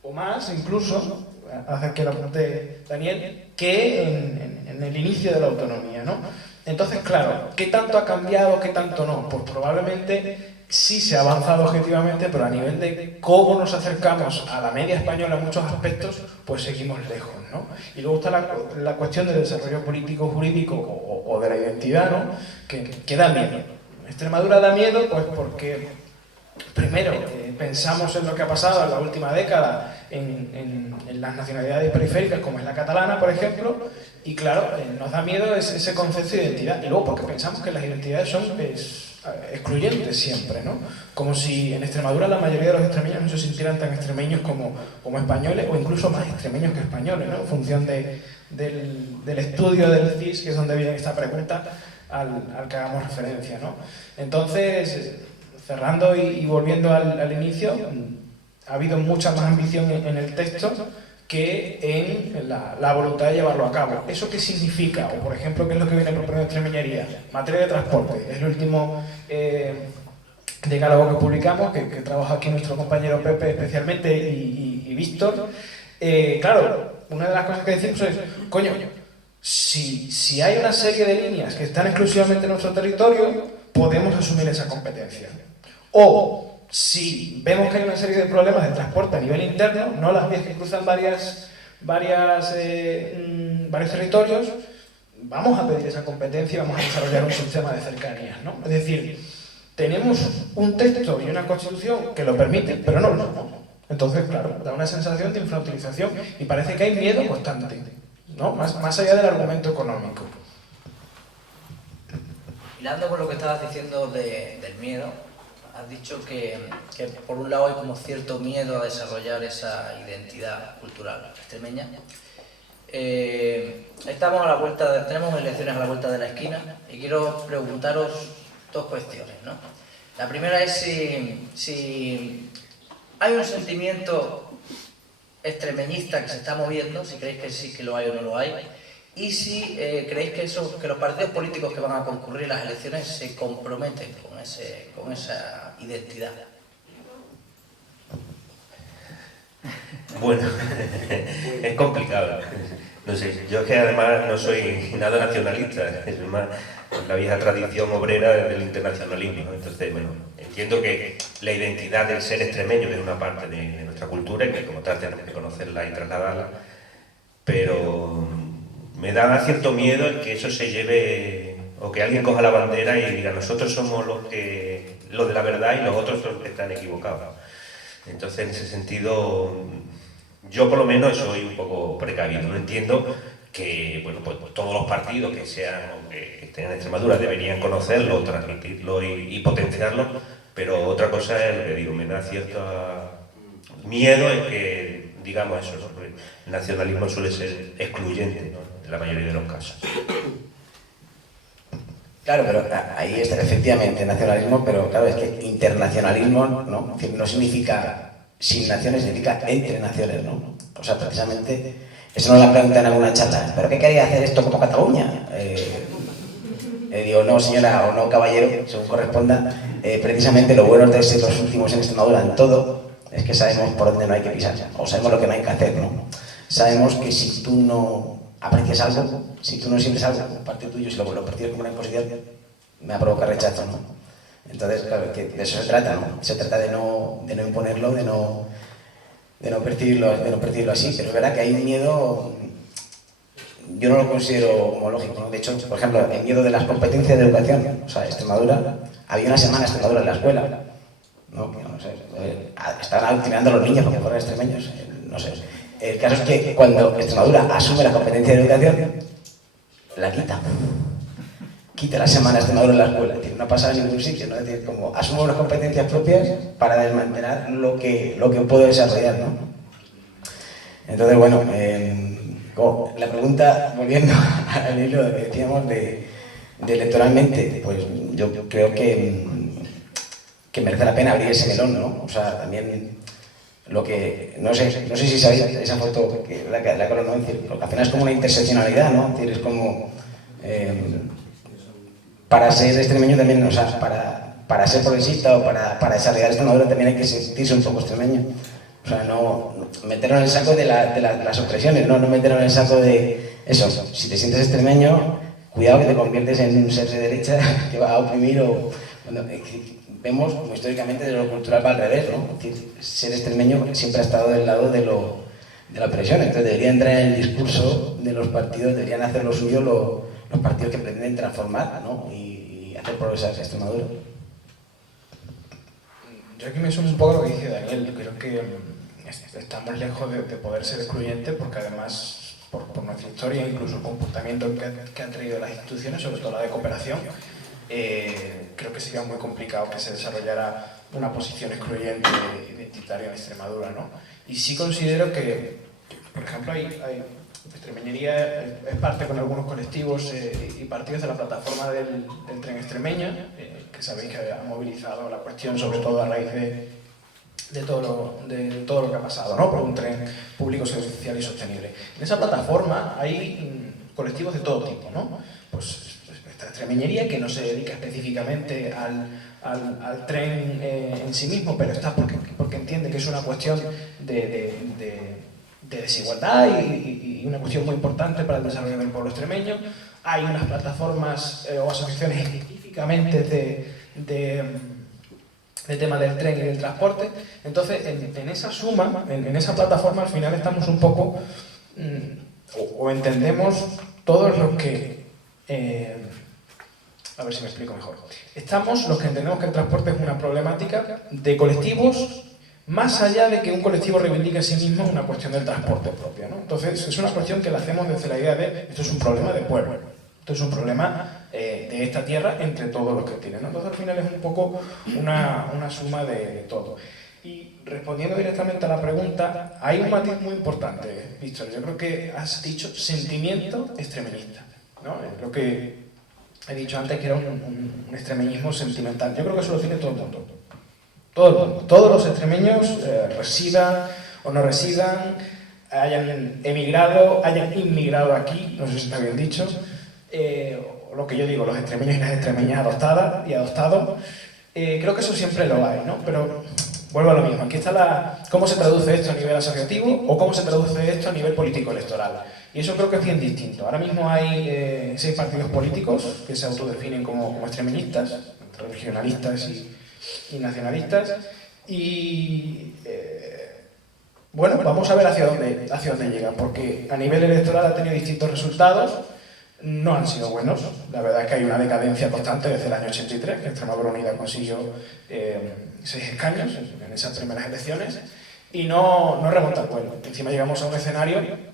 o más incluso, hace que lo apunte Daniel, que en el inicio de la autonomía, ¿no? Entonces, claro, ¿qué tanto ha cambiado, qué tanto no? Pues probablemente sí se ha avanzado objetivamente, pero a nivel de cómo nos acercamos a la media española en muchos aspectos, pues seguimos lejos, ¿no? Y luego está la cuestión del desarrollo político-jurídico o de la identidad, ¿no? Que da miedo. Extremadura da miedo, pues porque, primero, pensamos en lo que ha pasado en la última década en las nacionalidades periféricas, como es la catalana, por ejemplo, y claro, nos da miedo ese concepto de identidad. Y luego porque pensamos que las identidades son excluyentes siempre, ¿no? Como si en Extremadura la mayoría de los extremeños no se sintieran tan extremeños como españoles, o incluso más extremeños que españoles, ¿no? En función del estudio del CIS, que es donde viene esta pregunta, al que hagamos referencia, ¿no? Entonces, cerrando y volviendo al inicio, ha habido mucha más ambición en el texto que en la voluntad de llevarlo a cabo. ¿Eso qué significa? O, por ejemplo, ¿qué es lo que viene proponiendo Extremeñería? Materia de transporte. Es el último decálogo que publicamos, que trabaja aquí nuestro compañero Pepe especialmente y Víctor. Claro, una de las cosas que decimos es, coño, si hay una serie de líneas que están exclusivamente en nuestro territorio, podemos asumir esa competencia. O si vemos que hay una serie de problemas de transporte a nivel interno, no las vías que cruzan varios territorios, vamos a pedir esa competencia y vamos a desarrollar un sistema de cercanías, ¿no? Es decir, tenemos un texto y una constitución que lo permiten, pero no. Entonces, claro, da una sensación de infrautilización y parece que hay miedo constante, ¿no? Más allá del argumento económico. Hilando con lo que estabas diciendo del miedo, has dicho que por un lado hay como cierto miedo a desarrollar esa identidad cultural extremeña. Estamos a la vuelta, tenemos elecciones a la vuelta de la esquina y quiero preguntaros dos cuestiones, ¿no? La primera es si hay un sentimiento extremeñista que se está moviendo, si creéis que sí que lo hay o no lo hay, y si creéis que los partidos políticos que van a concurrir a las elecciones se comprometen con esa identidad. Bueno, es complicado. No sé, yo es que además no soy nada nacionalista, es más la vieja tradición obrera del internacionalismo, ¿no? Entonces, bueno, entiendo que la identidad del ser extremeño es una parte de nuestra cultura y que como tal tenemos que conocerla y trasladarla, pero me da cierto miedo el que eso se lleve, o que alguien coja la bandera y diga nosotros somos los de la verdad y los otros son los que están equivocados. Entonces, en ese sentido, yo por lo menos soy un poco precavido. No entiendo que, bueno, pues todos los partidos que estén en Extremadura deberían conocerlo, transmitirlo y potenciarlo, pero otra cosa es lo que digo, me da cierto miedo en que digamos eso, ¿no? Porque el nacionalismo suele ser excluyente, ¿no? En la mayoría de los casos. Claro, pero ahí está efectivamente nacionalismo, pero claro, es que internacionalismo no significa sin naciones, significa entre naciones, ¿no? O sea, precisamente, eso nos lo preguntan en alguna charla, ¿pero qué quería hacer esto como Cataluña? Digo, no señora o no caballero, según corresponda, precisamente lo bueno de ser los últimos en Extremadura en todo es que sabemos por dónde no hay que pisar, o sabemos lo que no hay que hacer, ¿no? Sabemos que si tú no aprecias algo, si tú no sientes algo, parte tuyo, si lo percibes como una imposición, me va a provocar rechazo, ¿no? Entonces, claro, que de eso se trata, ¿no? Se trata de no imponerlo, de no percibirlo así, pero es verdad que hay un miedo, yo no lo considero como lógico, ¿no? De hecho, por ejemplo, el miedo de las competencias de educación, o sea, Extremadura, había una semana Extremadura en la escuela, no sé, estaban adoctrinando a los niños porque fueran extremeños, no sé. El caso es que cuando Extremadura asume la competencia de educación, la quita la semana Extremadura en la escuela, es decir, no pasa en ningún sitio, ¿no? Es decir, como asumo unas competencias propias para desmantelar lo que puedo desarrollar, ¿no? Entonces, bueno, la pregunta, volviendo al hilo que decíamos de electoralmente, pues yo creo que merece la pena abrir ese melón, ¿no? O sea, también lo que, no sé si sabéis esa foto, la que ¿no? Es decir, al final es como una interseccionalidad, ¿no? Es decir, es como, para ser extremeño también, o sea, para ser progresista o para desarrollar Extremadura también hay que sentirse un poco extremeño. O sea, no meterlo en el saco de las opresiones, no meterlo en el saco de eso. Si te sientes extremeño, cuidado que te conviertes en un ser de derecha que va a oprimir o... Bueno, vemos como históricamente de lo cultural va al revés, ¿no? Es decir, ser extremeño siempre ha estado del lado de la opresión, entonces debería entrar en el discurso de los partidos, deberían hacer lo suyo los partidos que pretenden transformar, ¿no? Y hacer progresar Extremadura. Yo aquí me sumo un poco a lo que dice Daniel. Creo que estamos lejos de poder ser excluyentes porque además, por nuestra historia, incluso el comportamiento que han traído las instituciones, sobre todo la de cooperación, creo que sería muy complicado que se desarrollara una posición excluyente identitaria en Extremadura, ¿no? Y sí considero que, por ejemplo, extremeñería es parte con algunos colectivos y partidos de la plataforma del tren extremeño, que sabéis que ha movilizado la cuestión sobre todo a raíz de todo lo que ha pasado, ¿no? Por un tren público, social y sostenible. En esa plataforma hay colectivos de todo tipo, ¿no? Pues esta extremeñería, que no se dedica específicamente al tren en sí mismo, pero está porque entiende que es una cuestión de desigualdad y una cuestión muy importante para el desarrollo del pueblo extremeño. Hay unas plataformas o asociaciones específicamente de tema del tren y del transporte. Entonces, en esa suma, en esa plataforma, al final estamos un poco, o entendemos todos los que... a ver si me explico mejor. Estamos los que entendemos que el transporte es una problemática de colectivos, más allá de que un colectivo reivindique a sí mismo una cuestión del transporte propio, ¿no? Entonces, es una cuestión que la hacemos desde la idea de esto es un problema de pueblo, esto es un problema de esta tierra entre todos los que tienen, ¿no? Entonces, al final es un poco una suma de todo. Y respondiendo directamente a la pregunta, hay un matiz muy importante, Víctor. Yo creo que has dicho sentimiento extremeñista, ¿no? Lo que he dicho antes, que era un extremeñismo sentimental. Yo creo que eso lo tiene todo el mundo. Todo el mundo. Todos los extremeños, residan o no residan, hayan emigrado, hayan inmigrado aquí, no sé si está bien dicho, lo que yo digo, los extremeños y las extremeñas adoptadas y adoptados, creo que eso siempre lo hay, ¿no? Pero vuelvo a lo mismo, aquí está cómo se traduce esto a nivel asociativo o cómo se traduce esto a nivel político-electoral. Y eso creo que es bien distinto. Ahora mismo hay 6 partidos políticos que se autodefinen como extremeñistas, regionalistas y nacionalistas. Y bueno, vamos a ver hacia dónde llegan, porque a nivel electoral ha tenido distintos resultados, no han sido buenos. La verdad es que hay una decadencia constante desde el año 83, que Extremadura Unida consiguió 6 escaños en esas primeras elecciones, y no remonta el vuelo. Encima llegamos a un escenario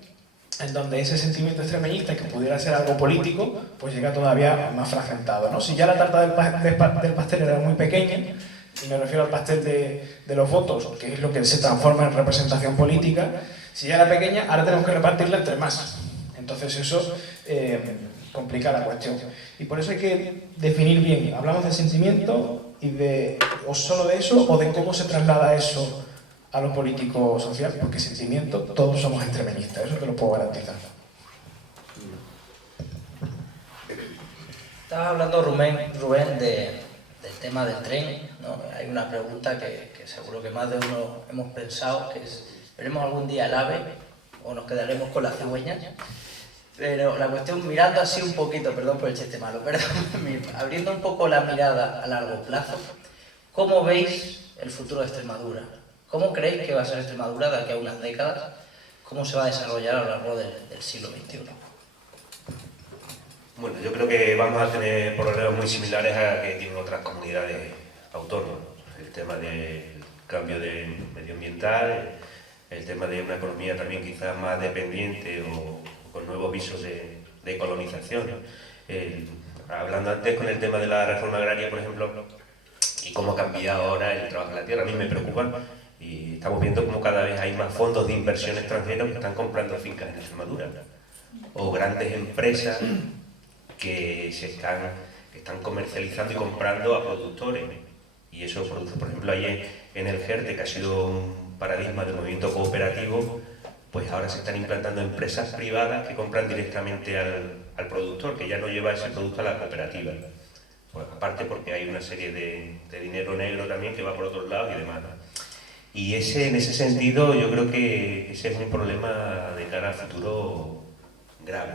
en donde ese sentimiento extremeñista, que pudiera ser algo político, pues llega todavía más fragmentado, ¿no? Si ya la tarta del pastel era muy pequeña, y me refiero al pastel de los votos, que es lo que se transforma en representación política, si ya era pequeña, ahora tenemos que repartirla entre más. Entonces eso complica la cuestión. Y por eso hay que definir bien, hablamos de sentimiento y o solo de eso, o de cómo se traslada eso a lo político social, porque sentimiento, todos somos extremeñistas, eso te lo puedo garantizar. Estabas hablando, Rubén, del tema del tren, ¿no? Hay una pregunta que seguro que más de uno hemos pensado, que es, ¿veremos algún día el AVE o nos quedaremos con las cigüeñas? Pero la cuestión, mirando así un poquito, perdón por el chiste malo, pero abriendo un poco la mirada a largo plazo, ¿cómo veis el futuro de Extremadura? ¿Cómo creéis que va a ser Extremadura de aquí a unas décadas? ¿Cómo se va a desarrollar a lo largo del siglo XXI? Bueno, yo creo que vamos a tener problemas muy similares a que tienen otras comunidades autónomas. El tema del cambio medioambiental, el tema de una economía también quizás más dependiente o con nuevos visos de colonización. Hablando antes con el tema de la reforma agraria, por ejemplo, y cómo ha cambiado ahora el trabajo en la tierra, a mí me preocupa. Y estamos viendo cómo cada vez hay más fondos de inversión extranjeros que están comprando fincas en Extremadura. O grandes empresas que están comercializando y comprando a productores. Y eso produce, por ejemplo, ahí en el Jerte, que ha sido un paradigma del movimiento cooperativo, pues ahora se están implantando empresas privadas que compran directamente al productor, que ya no lleva ese producto a la cooperativa. Pues aparte porque hay una serie de dinero negro también que va por otros lados y demás, ¿no? Y en ese sentido yo creo que ese es un problema de cara al futuro grave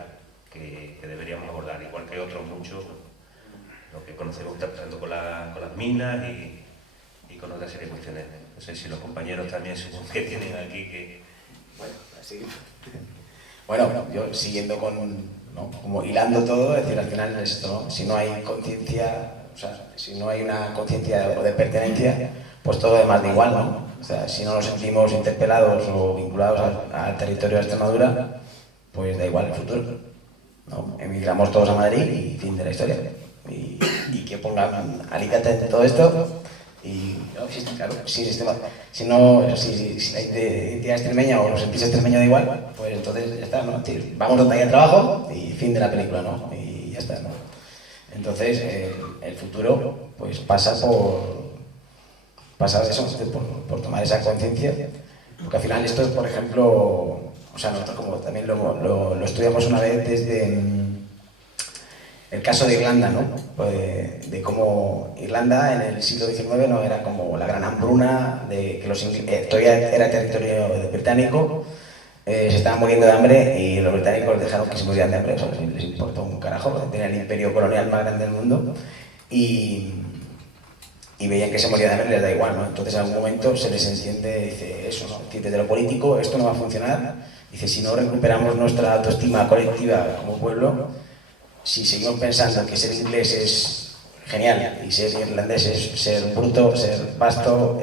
que deberíamos abordar, igual que otros muchos, lo que conocemos que está pasando con las minas y con otra serie de cuestiones. No sé si los compañeros también supongo que tienen aquí que... Bueno, así. Bueno, yo siguiendo ¿no? como hilando todo, es decir, al final es esto, ¿no? Si no hay conciencia, o sea, si no hay una conciencia de pertenencia, pues todo lo demás da igual, ¿no? O sea, si no nos sentimos interpelados o vinculados al territorio de Extremadura, pues da igual el futuro, ¿no? Emigramos todos a Madrid y fin de la historia. Y que pongan alicate en todo esto y no, claro, si la identidad extremeña o los sentís extremeño da igual, pues entonces ya está, ¿no? Vamos donde haya trabajo y fin de la película, ¿no? Y ya está, ¿no? Entonces el futuro pues pasa eso, por tomar esa conciencia, porque al final esto es, por ejemplo, o sea, nosotros como también lo estudiamos una vez desde el caso de Irlanda, ¿no? Pues de cómo Irlanda en el siglo XIX no era como la gran hambruna, de que todavía era territorio británico, se estaban muriendo de hambre y los británicos dejaron que se murieran de hambre, o sea, les importó un carajo, porque tenían el imperio colonial más grande del mundo y veían que se moría de hambre y les da igual, ¿no? Entonces en algún momento se les entiende, dice eso, ¿no? Que desde lo político esto no va a funcionar, dice si no recuperamos nuestra autoestima colectiva como pueblo, si seguimos pensando que ser inglés es genial y ser irlandés es ser bruto, ser vasto,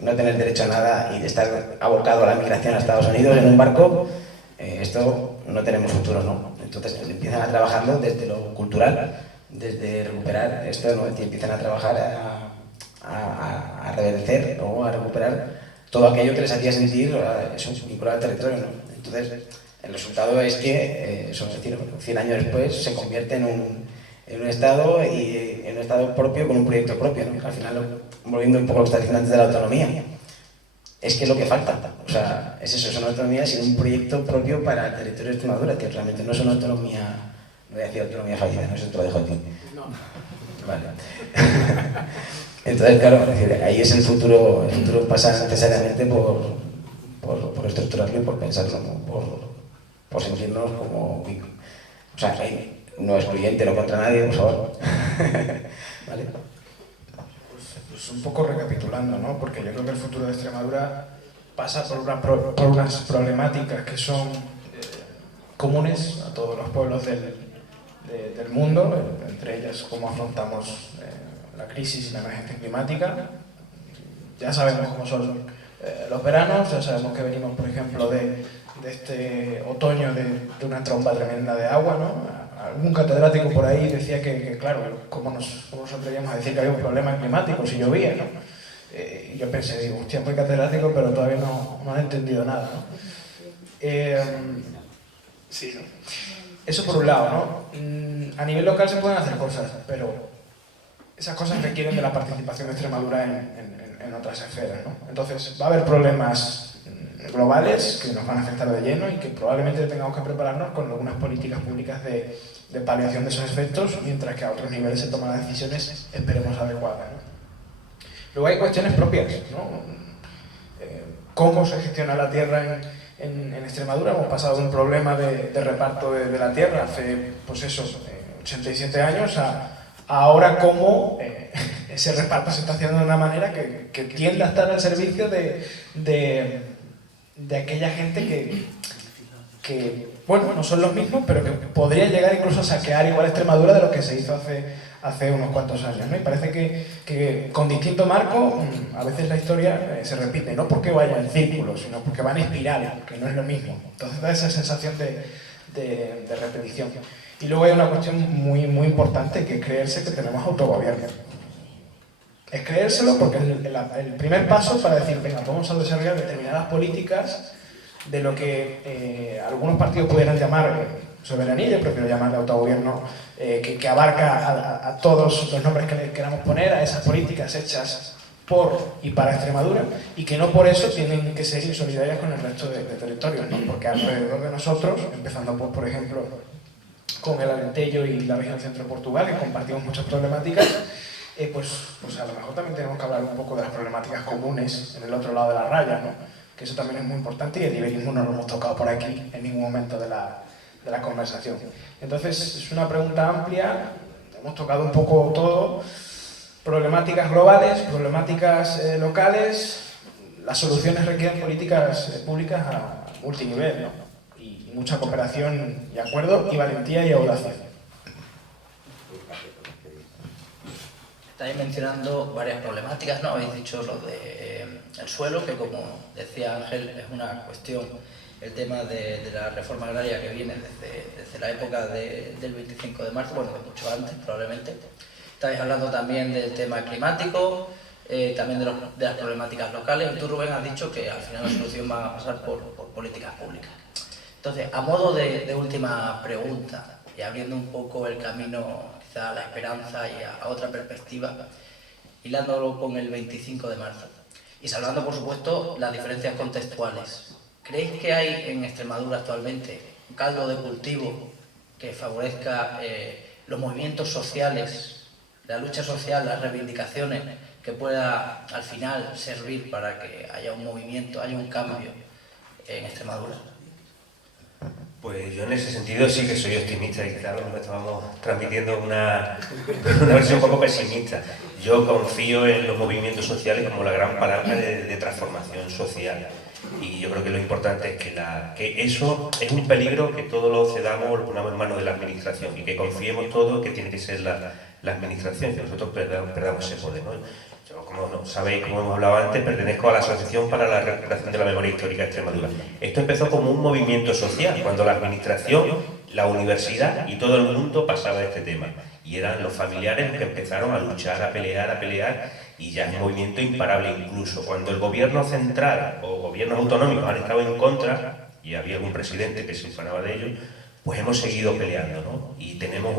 no tener derecho a nada y de estar abocado a la migración a Estados Unidos en un barco, esto no tenemos futuro, ¿no? Entonces empiezan a trabajarlo desde lo cultural, desde recuperar esto, ¿no? Y empiezan a trabajar a reverdecer o a recuperar todo aquello que les hacía sentir eso, vinculado al territorio, ¿no? Entonces el resultado es que, es decir, 100 años después se convierte en un Estado y en un Estado propio con un proyecto propio, ¿no? Al final, volviendo un poco a lo que está diciendo antes de la autonomía, es que es lo que falta. O sea, es eso, es una autonomía sin un proyecto propio para el territorio de Extremadura, que realmente no es una autonomía, no voy a decir autonomía fallida, no, eso te lo dejo a ti. No. Vale. Entonces, claro, es decir, ahí es el futuro pasa necesariamente por estructurarlo y por pensarlo, ¿no? Por sentirnos como... O sea, no excluyente, no contra nadie, por favor. ¿Vale? Pues un poco recapitulando, ¿no? Porque yo creo que el futuro de Extremadura pasa por unas problemáticas que son comunes a todos los pueblos del mundo, entre ellas cómo afrontamos la crisis y la emergencia climática. Ya sabemos cómo son los veranos, ya sabemos que venimos, por ejemplo, de este otoño de una tromba tremenda de agua, ¿no? Algún catedrático por ahí decía que claro, ¿cómo nos atrevíamos a decir que había un problema climático si llovía, ¿no? Y yo pensé, digo, hostia, muy catedrático, pero todavía no han entendido nada, ¿no? Sí, ¿no? Eso por un lado, ¿no? A nivel local se pueden hacer cosas, pero esas cosas requieren de la participación de Extremadura en otras esferas, ¿no? Entonces, va a haber problemas globales que nos van a afectar de lleno y que probablemente tengamos que prepararnos con algunas políticas públicas de paliación de esos efectos, mientras que a otros niveles se toman las decisiones, esperemos, adecuadas, ¿no? Luego hay cuestiones propias, ¿no? ¿Cómo se gestiona la tierra en Extremadura? Hemos pasado de un problema de reparto de la tierra hace, pues eso, 87 años a ahora cómo ese reparto se está haciendo de una manera que tiende a estar al servicio de aquella gente que, bueno, no son los mismos, pero que podrían llegar incluso a saquear igual Extremadura de lo que se hizo hace unos cuantos años, ¿no? Y parece que con distinto marco a veces la historia se repite, no porque vaya en círculo, sino porque va en espiral, que no es lo mismo. Entonces da esa sensación de repetición. Y luego hay una cuestión muy, muy importante, que es creerse que tenemos autogobierno. Es creérselo porque es el primer paso para decir, venga, vamos a desarrollar determinadas políticas de lo que algunos partidos pudieran llamar soberanía, yo prefiero llamarle autogobierno, que abarca a todos los nombres que le queramos poner, a esas políticas hechas por y para Extremadura, y que no por eso tienen que ser insolidarias con el resto de territorios, ¿no? Porque alrededor de nosotros, empezando por ejemplo con el Alentejo y la región centro de Portugal, que compartimos muchas problemáticas, pues a lo mejor también tenemos que hablar un poco de las problemáticas comunes en el otro lado de la raya, ¿no? Que eso también es muy importante, y el iberismo no lo hemos tocado por aquí en ningún momento de la conversación. Entonces, es una pregunta amplia, hemos tocado un poco todo, problemáticas globales, problemáticas locales. Las soluciones requieren políticas públicas a multinivel, ¿no? Y mucha cooperación y acuerdo y valentía y audacia. Estáis mencionando varias problemáticas, ¿no? Habéis dicho lo de el suelo, que como decía Ángel, es una cuestión, el tema de la reforma agraria que viene desde la época del 25 de marzo, bueno, de mucho antes probablemente. Estáis hablando también del tema climático, también de las problemáticas locales. Y tú, Rubén, has dicho que al final la solución va a pasar por políticas públicas. Entonces, a modo de última pregunta, y abriendo un poco el camino quizá a la esperanza y a otra perspectiva, hilándolo con el 25 de marzo, y salvando, por supuesto, las diferencias contextuales, ¿creéis que hay en Extremadura actualmente un caldo de cultivo que favorezca los movimientos sociales, la lucha social, las reivindicaciones, que pueda al final servir para que haya un movimiento, haya un cambio en Extremadura? Pues yo en ese sentido sí que soy optimista, y quizás nos estábamos transmitiendo una versión un poco pesimista. Yo confío en los movimientos sociales como la gran palanca de transformación social, y yo creo que lo importante es que eso es un peligro, que todos lo cedamos, lo pongamos en manos de la administración, y que confiemos todos que tiene que ser la administración, que nosotros perdamos ese poder, ¿no? Yo, como sabéis, como hemos hablado antes, pertenezco a la Asociación para la Recuperación de la Memoria Histórica de Extremadura. Esto empezó como un movimiento social, cuando la administración, la universidad y todo el mundo pasaba de este tema. Y eran los familiares los que empezaron a luchar, a pelear, y ya es un movimiento imparable. Incluso cuando el gobierno central o gobiernos autonómicos han estado en contra, y había algún presidente que se ufanaba de ello, pues hemos seguido peleando, ¿no? Y tenemos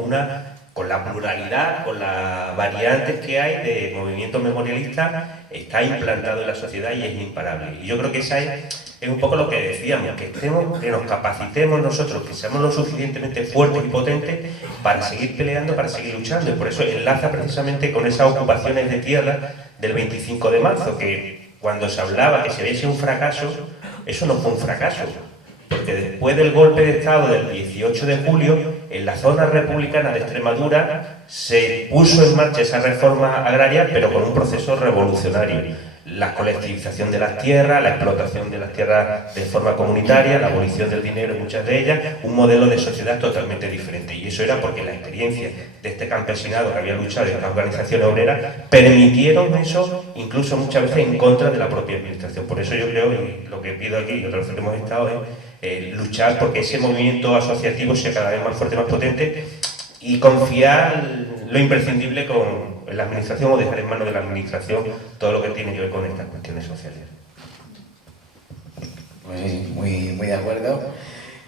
con la pluralidad, con las variantes que hay de movimientos memorialistas, está implantado en la sociedad y es imparable. Y yo creo que esa es un poco lo que decíamos, que nos capacitemos nosotros, que seamos lo suficientemente fuertes y potentes para seguir peleando, para seguir luchando. Y por eso enlaza precisamente con esas ocupaciones de tierra del 25 de marzo, que cuando se hablaba que se veía un fracaso, eso no fue un fracaso. Porque después del golpe de Estado del 18 de julio, en la zona republicana de Extremadura se puso en marcha esa reforma agraria, pero con un proceso revolucionario. La colectivización de las tierras, la explotación de las tierras de forma comunitaria, la abolición del dinero en muchas de ellas, un modelo de sociedad totalmente diferente. Y eso era porque la experiencia de este campesinado que había luchado en estas organizaciones obreras permitieron eso, incluso muchas veces en contra de la propia administración. Por eso yo creo, y lo que pido aquí, y otra vez que hemos estado, es luchar porque ese movimiento asociativo sea cada vez más fuerte, más potente, y confiar lo imprescindible en la administración, o dejar en manos de la administración todo lo que tiene que ver con estas cuestiones sociales. Pues sí, muy de acuerdo.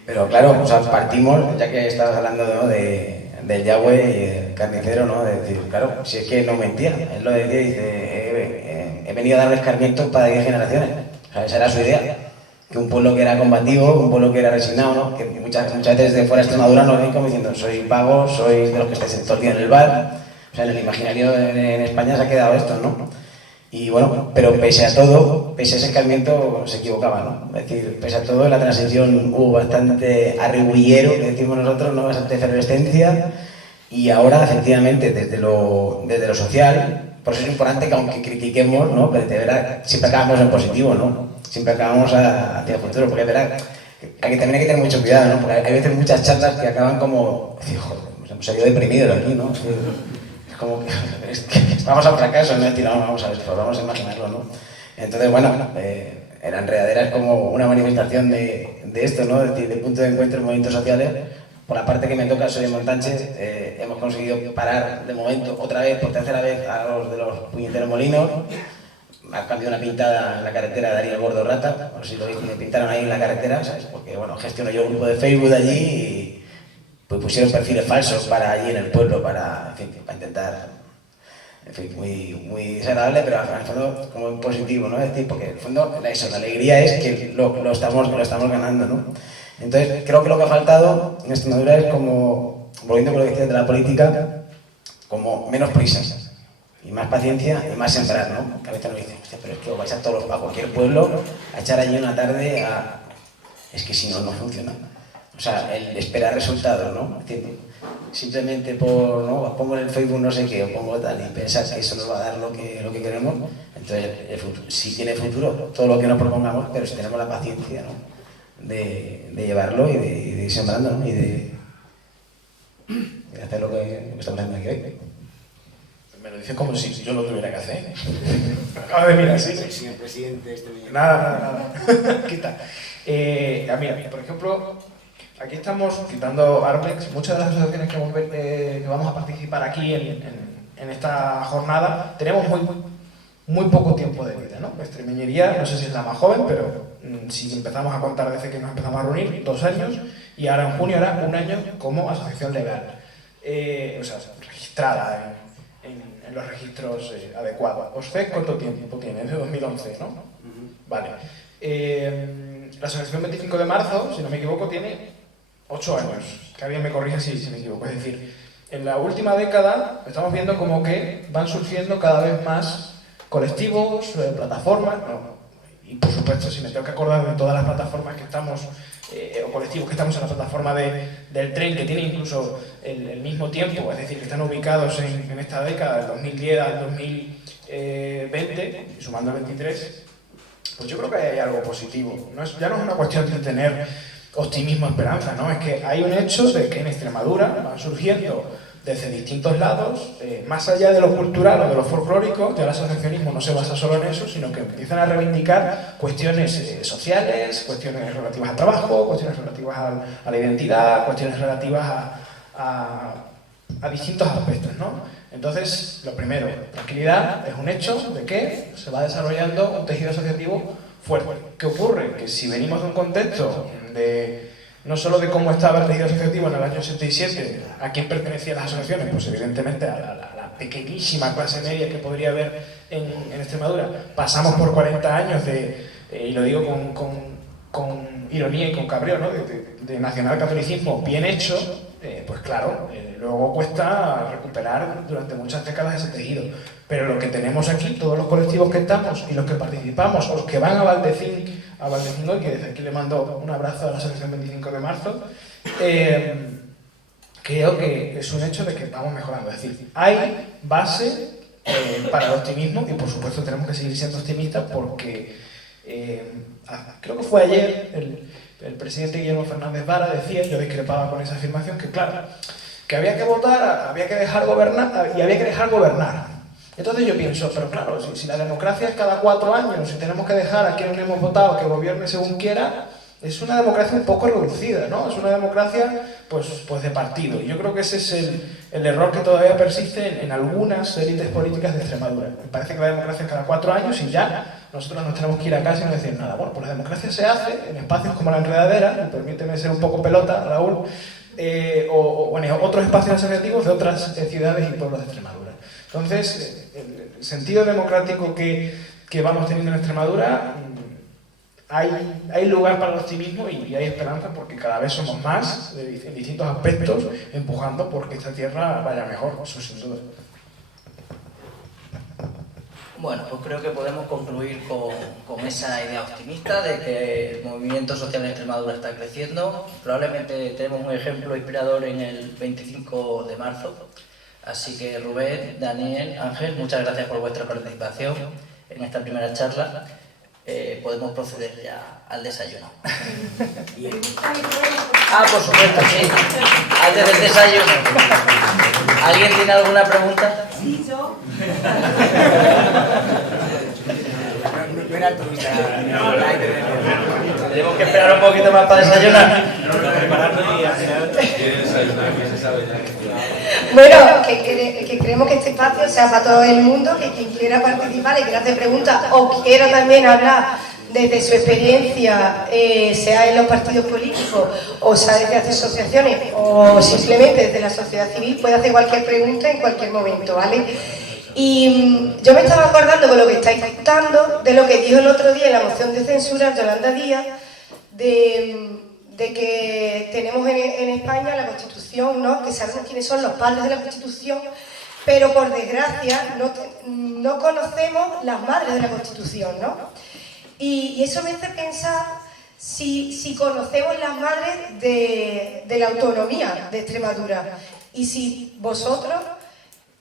Pero claro, o sea, partimos, ya que estabas hablando, ¿no?, del Yahweh y el carnicero, ¿no?, de decir, claro, si es que no mentía, él lo decía, dice, he venido a dar escarmiento para 10 generaciones. O sea, esa era su idea. Que un pueblo que era combativo, un pueblo que era resignado, ¿no?, que muchas veces de fuera de Extremadura nos ven como diciendo, soy vago, soy de los que estáis todo el día en el bar. O sea, en el imaginario en España se ha quedado esto, ¿no? Y bueno, pero pese a todo, pese a ese escarmiento, se equivocaba, ¿no? Es decir, pese a todo, en la transición hubo bastante arribullero, que decimos nosotros, ¿no?, bastante efervescencia, y ahora, efectivamente, desde lo social, por eso es importante que aunque critiquemos, ¿no?, pero de verdad, siempre acabamos en positivo, ¿no? Siempre acabamos hacia el futuro, porque es verdad, también hay que tener mucho cuidado, ¿no? Porque hay veces muchas charlas que acaban como, joder, nos hemos salido deprimidos aquí, ¿no? Es como que vamos al fracaso, no es decir, no, vamos a ver, pues vamos a imaginarlo, ¿no? Entonces, bueno, la enredadera es como una manifestación de esto, ¿no? Es decir, de punto de encuentro en movimientos sociales. Por la parte que me toca, soy de Montánchez, hemos conseguido parar de momento, otra vez, por tercera vez, a los de los puñeteros molinos. Ha cambiado una pintada en la carretera de Ariel Gordo Rata, por si lo veis, me pintaron ahí en la carretera, ¿sabes? Porque, bueno, gestiono yo un grupo de Facebook de allí y pues pusieron perfiles falsos para allí en el pueblo, para, en fin, para intentar en fin, muy desagradable, pero al fondo como positivo, ¿no? Es decir, porque en el fondo eso, la alegría es que lo estamos ganando, ¿no? Entonces, creo que lo que ha faltado en Extremadura es como, volviendo con lo que decías de la política, como menos prisas y más paciencia y más sembrar, ¿no? Que a veces nos dicen, hostia, pero es que os vais a cualquier pueblo a echar allí una tarde a... Es que si no, no funciona. O sea, el esperar resultados, ¿no? Es decir, simplemente por, ¿no? Pongo en el Facebook no sé qué, o pongo tal, y pensar que eso nos va a dar lo que queremos, entonces el futuro, sí tiene futuro todo lo que nos propongamos, pero si tenemos la paciencia, ¿no? de llevarlo y de ir sembrando, ¿no? Y de hacer lo que estamos haciendo aquí hoy. Me lo dices como si yo lo tuviera que hacer. Acaba de mirar, sí. Señor presidente, Nada. Quita. Mira, por ejemplo, aquí estamos quitando Armex. Muchas de las asociaciones que vamos a participar aquí en esta jornada tenemos muy poco tiempo de vida, ¿no? Extremeñería, no sé si es la más joven, pero si empezamos a contar desde que nos empezamos a reunir, 2 años, y ahora en junio hará 1 año como asociación legal, o sea, registrada en los registros adecuados. ¿OSFEC cuánto tiempo tiene? Es de 2011, ¿no? Vale. La asociación 25 de marzo, si no me equivoco, tiene 8 años. Que alguien me corrija si me equivoco. Es decir, en la última década estamos viendo como que van surgiendo cada vez más colectivos, plataformas, y por supuesto, si me tengo que acordar de todas las plataformas que estamos, o colectivos que estamos en la plataforma del tren, que tienen incluso el mismo tiempo, es decir, que están ubicados en esta década, del 2010 al 2020, y sumando el 23, pues yo creo que hay algo positivo. Ya no es una cuestión de tener optimismo, esperanza, ¿no? Es que hay un hecho de que en Extremadura van surgiendo desde distintos lados, más allá de lo cultural o de lo folclórico, ya el asociacionismo no se basa solo en eso, sino que empiezan a reivindicar cuestiones sociales, cuestiones relativas al trabajo, cuestiones relativas a la identidad, cuestiones relativas a distintos aspectos, ¿no? Entonces, lo primero, tranquilidad, es un hecho de que se va desarrollando un tejido asociativo fuerte. ¿Qué ocurre? Que si venimos de un contexto no solo de cómo estaba el tejido asociativo en el año 87, a quién pertenecían las asociaciones, pues evidentemente a la pequeñísima clase media que podría haber en Extremadura. Pasamos por 40 años y lo digo con ironía y con cabreo, ¿no? de nacionalcatolicismo bien hecho, pues claro, luego cuesta recuperar durante muchas décadas ese tejido. Pero lo que tenemos aquí, todos los colectivos que estamos y los que participamos, o los que van a Valdecín hoy, que desde aquí le mando un abrazo a la Asociación 25 de marzo, creo que es un hecho de que vamos mejorando. Es decir, hay base para el optimismo y por supuesto tenemos que seguir siendo optimistas porque creo que fue ayer el presidente Guillermo Fernández Vara decía, yo discrepaba con esa afirmación, que claro, que había que votar, había que dejar gobernar y había que dejar gobernar. Entonces yo pienso, pero claro, si la democracia es cada 4 años, si tenemos que dejar a quienes hemos votado que gobierne según quiera, es una democracia un poco reducida, ¿no? Es una democracia pues de partido. Y yo creo que ese es el error que todavía persiste en algunas élites políticas de Extremadura. Me parece que la democracia es cada 4 años y ya nosotros nos tenemos que ir a casa y no decir nada. Bueno, pues la democracia se hace en espacios como la Enredadera, y permíteme ser un poco pelota, Raúl, o en otros espacios asociativos de otras ciudades y pueblos de Extremadura. Entonces, el sentido democrático que vamos teniendo en Extremadura, hay lugar para el optimismo y hay esperanza porque cada vez somos más en distintos aspectos empujando porque esta tierra vaya mejor, eso sin duda. Bueno, pues creo que podemos concluir con esa idea optimista de que el movimiento social en Extremadura está creciendo. Probablemente tenemos un ejemplo inspirador en el 25 de marzo. Así que Rubén, Daniel, Ángel, muchas gracias por vuestra participación en esta primera charla. Podemos proceder ya al desayuno. Por supuesto, sí. Antes del desayuno. ¿Alguien tiene alguna pregunta? Sí, yo. No era tuya. Tenemos que esperar un poquito más para desayunar. Bueno, que creemos que este espacio sea para todo el mundo, que quien quiera participar y quiera hacer preguntas o quiera también hablar desde su experiencia, sea en los partidos políticos o sea desde asociaciones o simplemente desde la sociedad civil, puede hacer cualquier pregunta en cualquier momento, ¿vale? Y yo me estaba acordando con lo que estáis contando de lo que dijo el otro día en la moción de censura Yolanda Díaz, de que tenemos en España la Constitución, ¿no? Que sabemos quiénes son los padres de la Constitución, pero por desgracia no conocemos las madres de la Constitución, ¿no? Y eso me hace pensar si conocemos las madres de la autonomía de Extremadura y si vosotros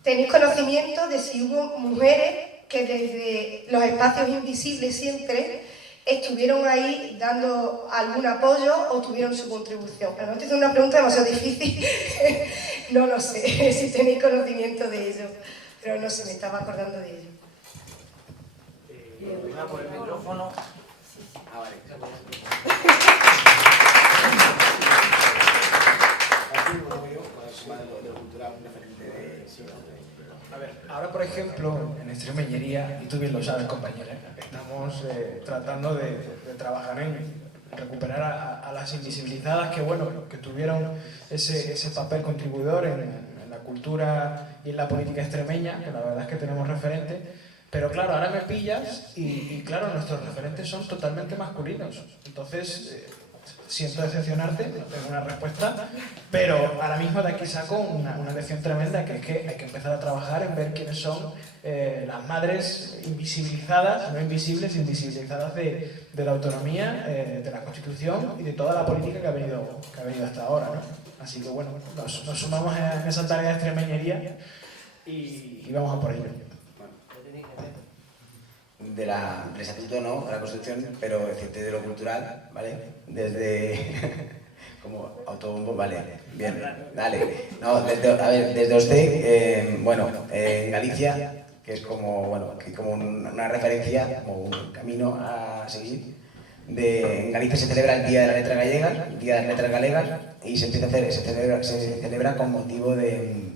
tenéis conocimiento de si hubo mujeres que desde los espacios invisibles siempre estuvieron ahí dando algún apoyo o tuvieron su contribución. Pero no te hice una pregunta demasiado difícil, no lo sé si tenéis conocimiento de ello, pero no sé, me estaba acordando de ello. Una por el micrófono. A ver, ahora por ejemplo, en extremeñería, y tú bien lo sabes, compañera, estamos tratando de trabajar en recuperar a las invisibilizadas que, bueno, que tuvieron ese papel contribuidor en la cultura y en la política extremeña, que la verdad es que tenemos referentes. Pero claro, ahora me pillas y claro, nuestros referentes son totalmente masculinos. Entonces, siento decepcionarte, no tengo una respuesta, pero ahora mismo de aquí saco una lección tremenda, que es que hay que empezar a trabajar en ver quiénes son las madres invisibilizadas, no invisibles, invisibilizadas de la autonomía, de la Constitución y de toda la política que ha venido hasta ahora, ¿no? Así que bueno, nos sumamos en esa tarea de extremeñería y vamos a por ello. Del estatuto no, de la Constitución, pero decirte de lo cultural, ¿vale? Desde como autobombo, vale, bien, dale. No, desde usted, bueno, en Galicia, que es como, bueno, que como una referencia, como un camino a seguir. En Galicia se celebra el Día de la Letra Gallega, el Día de las Letras Galegas, y se celebra con motivo de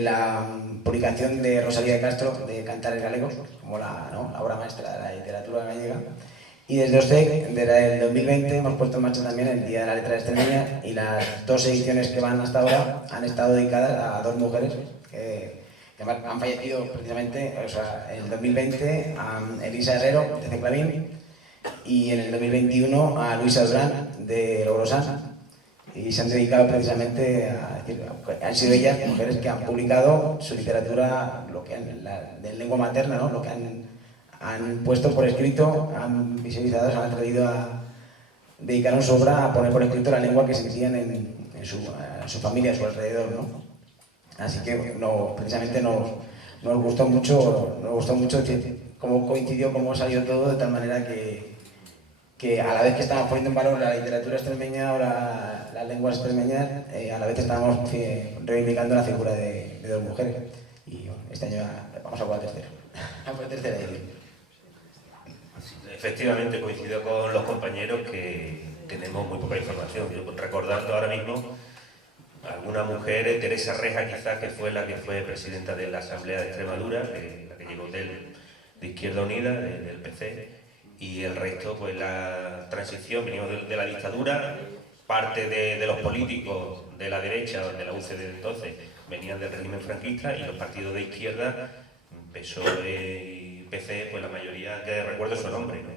la publicación de Rosalía de Castro de Cantares Galegos, como la obra maestra de la literatura gallega. Y desde OSTEC, desde el 2020, hemos puesto en marcha también el Día de la Letra Extremeña, y las dos ediciones que van hasta ahora han estado dedicadas a dos mujeres que han fallecido precisamente, o sea, en el 2020 a Elisa Herrero de Ceclavín y en el 2021 a Luisa Durán de Logrosán. Y se han dedicado precisamente a decir, han sido ellas mujeres que han publicado su literatura, lo que de lengua materna, ¿no? Lo que han puesto por escrito, han visibilizado, se han atrevido a dedicar su obra a poner por escrito la lengua que sentían en su familia, a su alrededor, ¿no? Así que precisamente nos gustó mucho cómo coincidió, cómo salió todo, de tal manera que a la vez que estamos poniendo en valor la literatura extremeña o las lenguas extremeñas, a la vez estamos reivindicando la figura de dos mujeres. Y bueno, este año vamos a por la tercera edición. Efectivamente, coincido con los compañeros que tenemos muy poca información. Yo, recordando ahora mismo alguna mujer, Teresa Reja quizás, que fue la que fue presidenta de la Asamblea de Extremadura, la que llegó de Izquierda Unida, del PC, y el resto, pues la transición, venimos de la dictadura, parte de los políticos de la derecha, de la UCD de entonces, venían del régimen franquista, y los partidos de izquierda, PSOE y PC, pues la mayoría, que recuerdo su nombre, ¿no?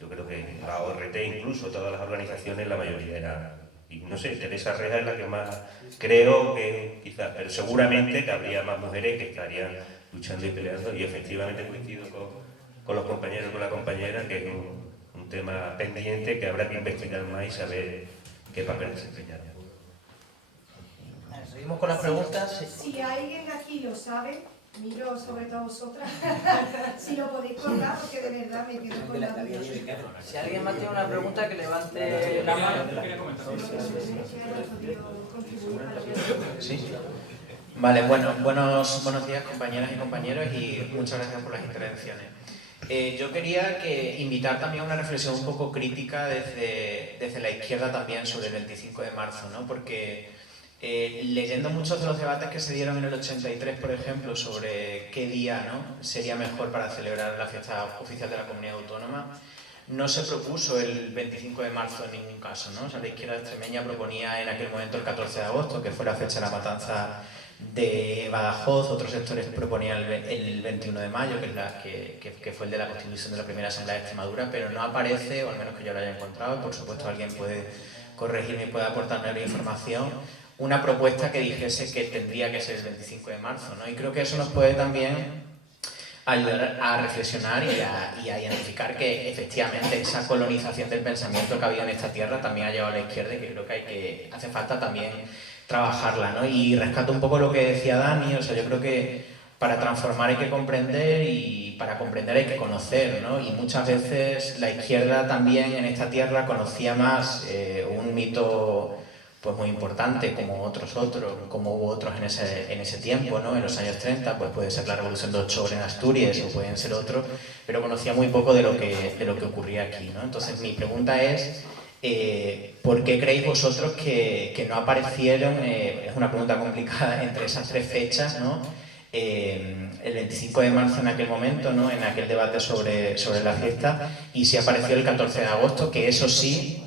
Yo creo que la ORT, incluso todas las organizaciones, la mayoría era, y no sé, Teresa Reja es la que más creo que quizás, pero seguramente que habría más mujeres que estarían luchando y peleando, y efectivamente coincido con los compañeros y con la compañera, que es un tema pendiente que habrá que investigar más y saber qué papel desempeñar. Seguimos con las preguntas. Si alguien aquí lo sabe, miro sobre todo a vosotras, si lo podéis contar, porque de verdad me quedo con la duda. Si alguien más tiene una pregunta, que levante la mano. Sí. Vale, bueno, buenos días, compañeras y compañeros, y muchas gracias por las intervenciones. Yo quería invitar también a una reflexión un poco crítica desde la izquierda también sobre el 25 de marzo, ¿no? Porque leyendo muchos de los debates que se dieron en el 83, por ejemplo, sobre qué día, ¿no?, sería mejor para celebrar la fiesta oficial de la comunidad autónoma, no se propuso el 25 de marzo en ningún caso, ¿no? O sea, la izquierda extremeña proponía en aquel momento el 14 de agosto, que fue la fecha de la matanza de Badajoz, otros sectores proponían el 21 de mayo, que fue el de la constitución de la primera Asamblea de Extremadura, pero no aparece, o al menos que yo lo haya encontrado, y por supuesto alguien puede corregirme y puede aportarme la información, una propuesta que dijese que tendría que ser el 25 de marzo, ¿no? Y creo que eso nos puede también ayudar a reflexionar y a identificar que efectivamente esa colonización del pensamiento que ha habido en esta tierra también ha llevado a la izquierda y que creo que hace falta también trabajarla, ¿no? Y rescato un poco lo que decía Dani, o sea, yo creo que para transformar hay que comprender y para comprender hay que conocer, ¿no? Y muchas veces la izquierda también en esta tierra conocía más un mito pues muy importante, como hubo otros en ese tiempo, ¿no? En los años 30, pues puede ser la Revolución de Octubre en Asturias o pueden ser otros, pero conocía muy poco de lo que ocurría aquí, ¿no? Entonces mi pregunta es, ¿por qué creéis vosotros que no aparecieron, es una pregunta complicada, entre esas tres fechas, ¿no? El 25 de marzo en aquel momento, ¿no? En aquel debate sobre la fiesta, y si apareció el 14 de agosto, que eso sí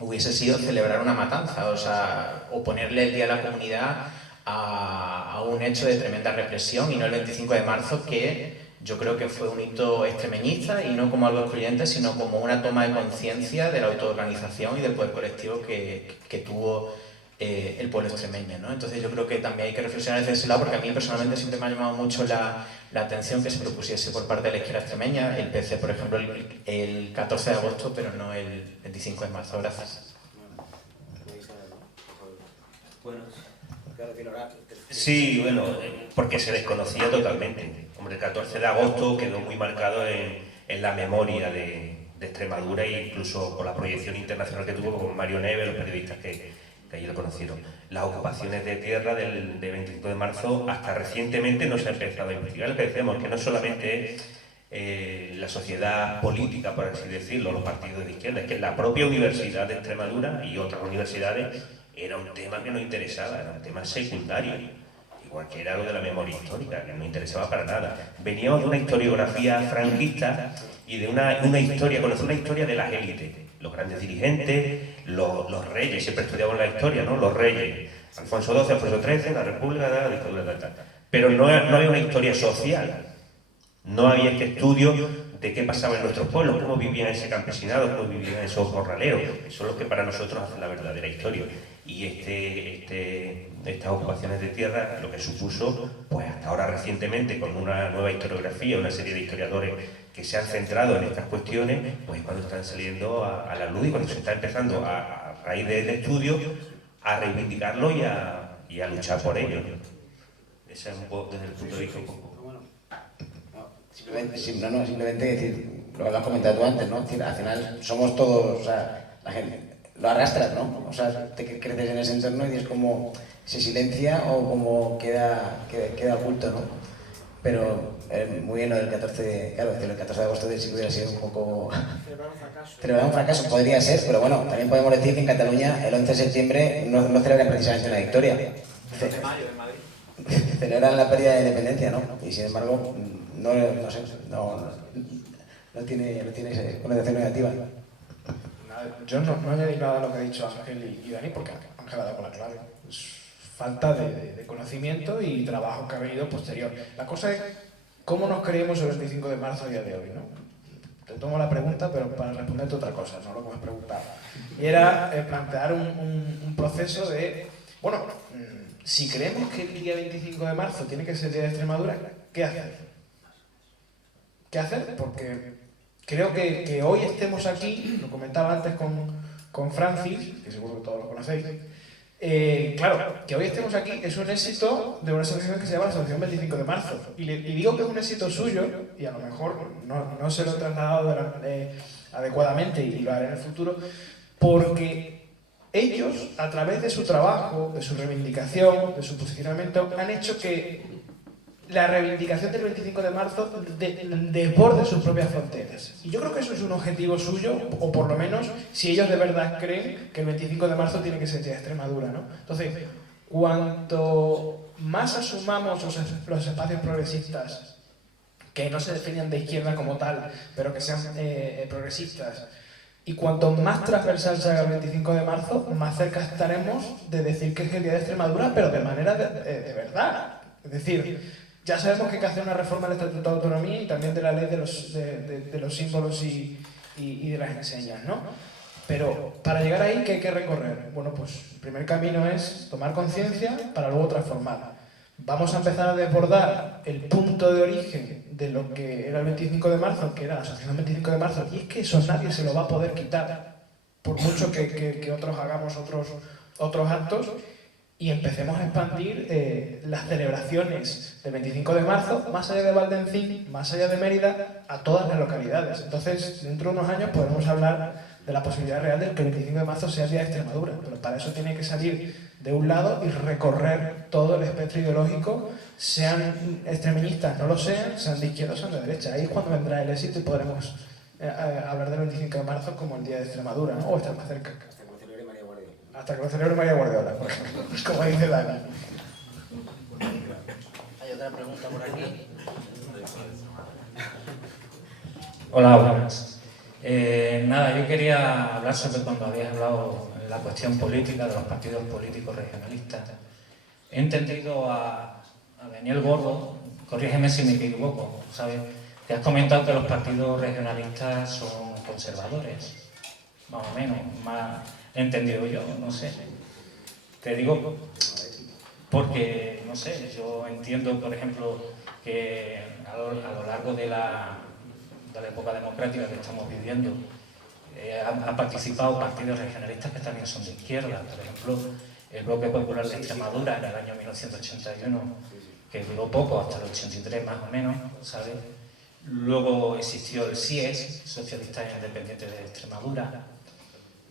hubiese sido celebrar una matanza, o sea, o ponerle el Día de la Comunidad a un hecho de tremenda represión, y no el 25 de marzo, que yo creo que fue un hito extremeñista, y no como algo excluyente, sino como una toma de conciencia de la autoorganización y del poder colectivo que tuvo el pueblo extremeño, ¿no? Entonces yo creo que también hay que reflexionar desde ese lado, porque a mí personalmente siempre me ha llamado mucho la atención que se propusiese por parte de la izquierda extremeña, el PC, por ejemplo, el 14 de agosto, pero no el 25 de marzo. Gracias. Sí, bueno, porque se desconocía totalmente. Hombre, el 14 de agosto quedó muy marcado en la memoria de Extremadura, e incluso por la proyección internacional que tuvo con Mario Neves, los periodistas que allí lo conocieron. Las ocupaciones de tierra del 25 de marzo hasta recientemente no se ha empezado a investigar. Pensemos que no solamente es la sociedad política, por así decirlo, los partidos de izquierda, es que la propia Universidad de Extremadura y otras universidades era un tema que no interesaba, era un tema secundario, igual que era lo de la memoria histórica, que no interesaba para nada. Veníamos de una historiografía franquista y de una historia, conocer una historia de las élites, los grandes dirigentes, los reyes, siempre estudiamos la historia, ¿no? Los reyes, Alfonso XII, Alfonso XIII, la República, la dictadura, tal. Pero no había una historia social, no había este estudio de qué pasaba en nuestros pueblos, cómo vivían ese campesinado, cómo vivían esos jornaleros. Eso es lo que para nosotros hace la verdadera historia. Y estas ocupaciones de tierra, lo que supuso, pues hasta ahora recientemente, con una nueva historiografía, una serie de historiadores que se han centrado en estas cuestiones, pues cuando están saliendo a la luz y cuando se está empezando a raíz del estudio a reivindicarlo y a luchar por ello. Ese es un poco desde el punto de vista un poco. Simplemente decir lo que has comentado tú antes, ¿no? Es decir, al final somos todos, o sea, la gente lo arrastras, ¿no? O sea, te creces en ese entorno y es como se silencia o como queda oculto, ¿no? Pero muy bien lo del 14, claro, el 14 de agosto sí hubiera sido un poco... Celebrar un fracaso podría ser, pero bueno, también podemos decir que en Cataluña el 11 de septiembre no celebran precisamente una victoria. De mayo, en Madrid. Celebran la pérdida de independencia, ¿no? Y sin embargo, no tiene connotación negativa. Yo no añadir nada a lo que ha dicho Ángel y Dani, porque Ángel ha dado con la clave. Es falta de conocimiento y trabajo que ha venido posterior. La cosa es cómo nos creemos el 25 de marzo a día de hoy, ¿no? Te tomo la pregunta, pero para responderte otra cosa, no lo que me has preguntado. Y era plantear un proceso de, bueno, si creemos que el día 25 de marzo tiene que ser el día de Extremadura, ¿qué hacer? ¿Qué hacer? Porque creo que hoy estemos aquí, lo comentaba antes con Francis, que seguro que todos lo conocéis, claro, que hoy estemos aquí es un éxito de una asociación que se llama la Asociación 25 de Marzo. Y digo que es un éxito suyo, y a lo mejor no se lo he trasladado adecuadamente y lo haré en el futuro, porque ellos, a través de su trabajo, de su reivindicación, de su posicionamiento, han hecho que la reivindicación del 25 de marzo desborde sus propias fronteras. Y yo creo que eso es un objetivo suyo, o por lo menos si ellos de verdad creen que el 25 de marzo tiene que ser día de Extremadura, ¿no? Entonces, cuanto más asumamos los espacios progresistas, que no se definan de izquierda como tal, pero que sean progresistas, Y cuanto más transversal se haga el 25 de marzo, más cerca estaremos de decir que es el Día de Extremadura, pero de manera de verdad. Es decir, ya sabemos que hay que hacer una reforma del Estatuto de Autonomía y también de la ley de los símbolos y de las enseñas, ¿no? Pero para llegar ahí, ¿qué hay que recorrer? Bueno, pues el primer camino es tomar conciencia para luego transformar. Vamos a empezar a desbordar el punto de origen de lo que era el 25 de marzo, que era la Asociación 25 de marzo, y es que eso nadie se lo va a poder quitar, por mucho que otros hagamos otros actos, y empecemos a expandir las celebraciones del 25 de marzo, más allá de Valdencín, más allá de Mérida, a todas las localidades. Entonces, dentro de unos años podremos hablar de la posibilidad real de que el 25 de marzo sea el Día de Extremadura, pero para eso tiene que salir de un lado y recorrer todo el espectro ideológico, sean extremeñistas, no lo sean de izquierda o sean de derecha. Ahí es cuando vendrá el éxito y podremos hablar del 25 de marzo como el Día de Extremadura, ¿no? O estar más cerca. Hasta que lo celebre María Guardiola, por ejemplo, como dice Dani. Hay otra pregunta por aquí. Hola, buenas. Nada, yo quería hablar sobre cuando habías hablado de la cuestión política de los partidos políticos regionalistas. He entendido a Daniel Gordo, corrígeme si me equivoco, ¿sabes? Te has comentado que los partidos regionalistas son conservadores, más o menos, más he entendido yo, no sé. Te digo porque, no sé, yo entiendo, por ejemplo, que a lo largo de la época democrática que estamos viviendo, han participado partidos regionalistas que también son de izquierda. Por ejemplo, el Bloque Popular de Extremadura en el año 1981, que duró poco, hasta el 83 más o menos, ¿sabes? Luego existió el SIES, Socialistas Independientes de Extremadura,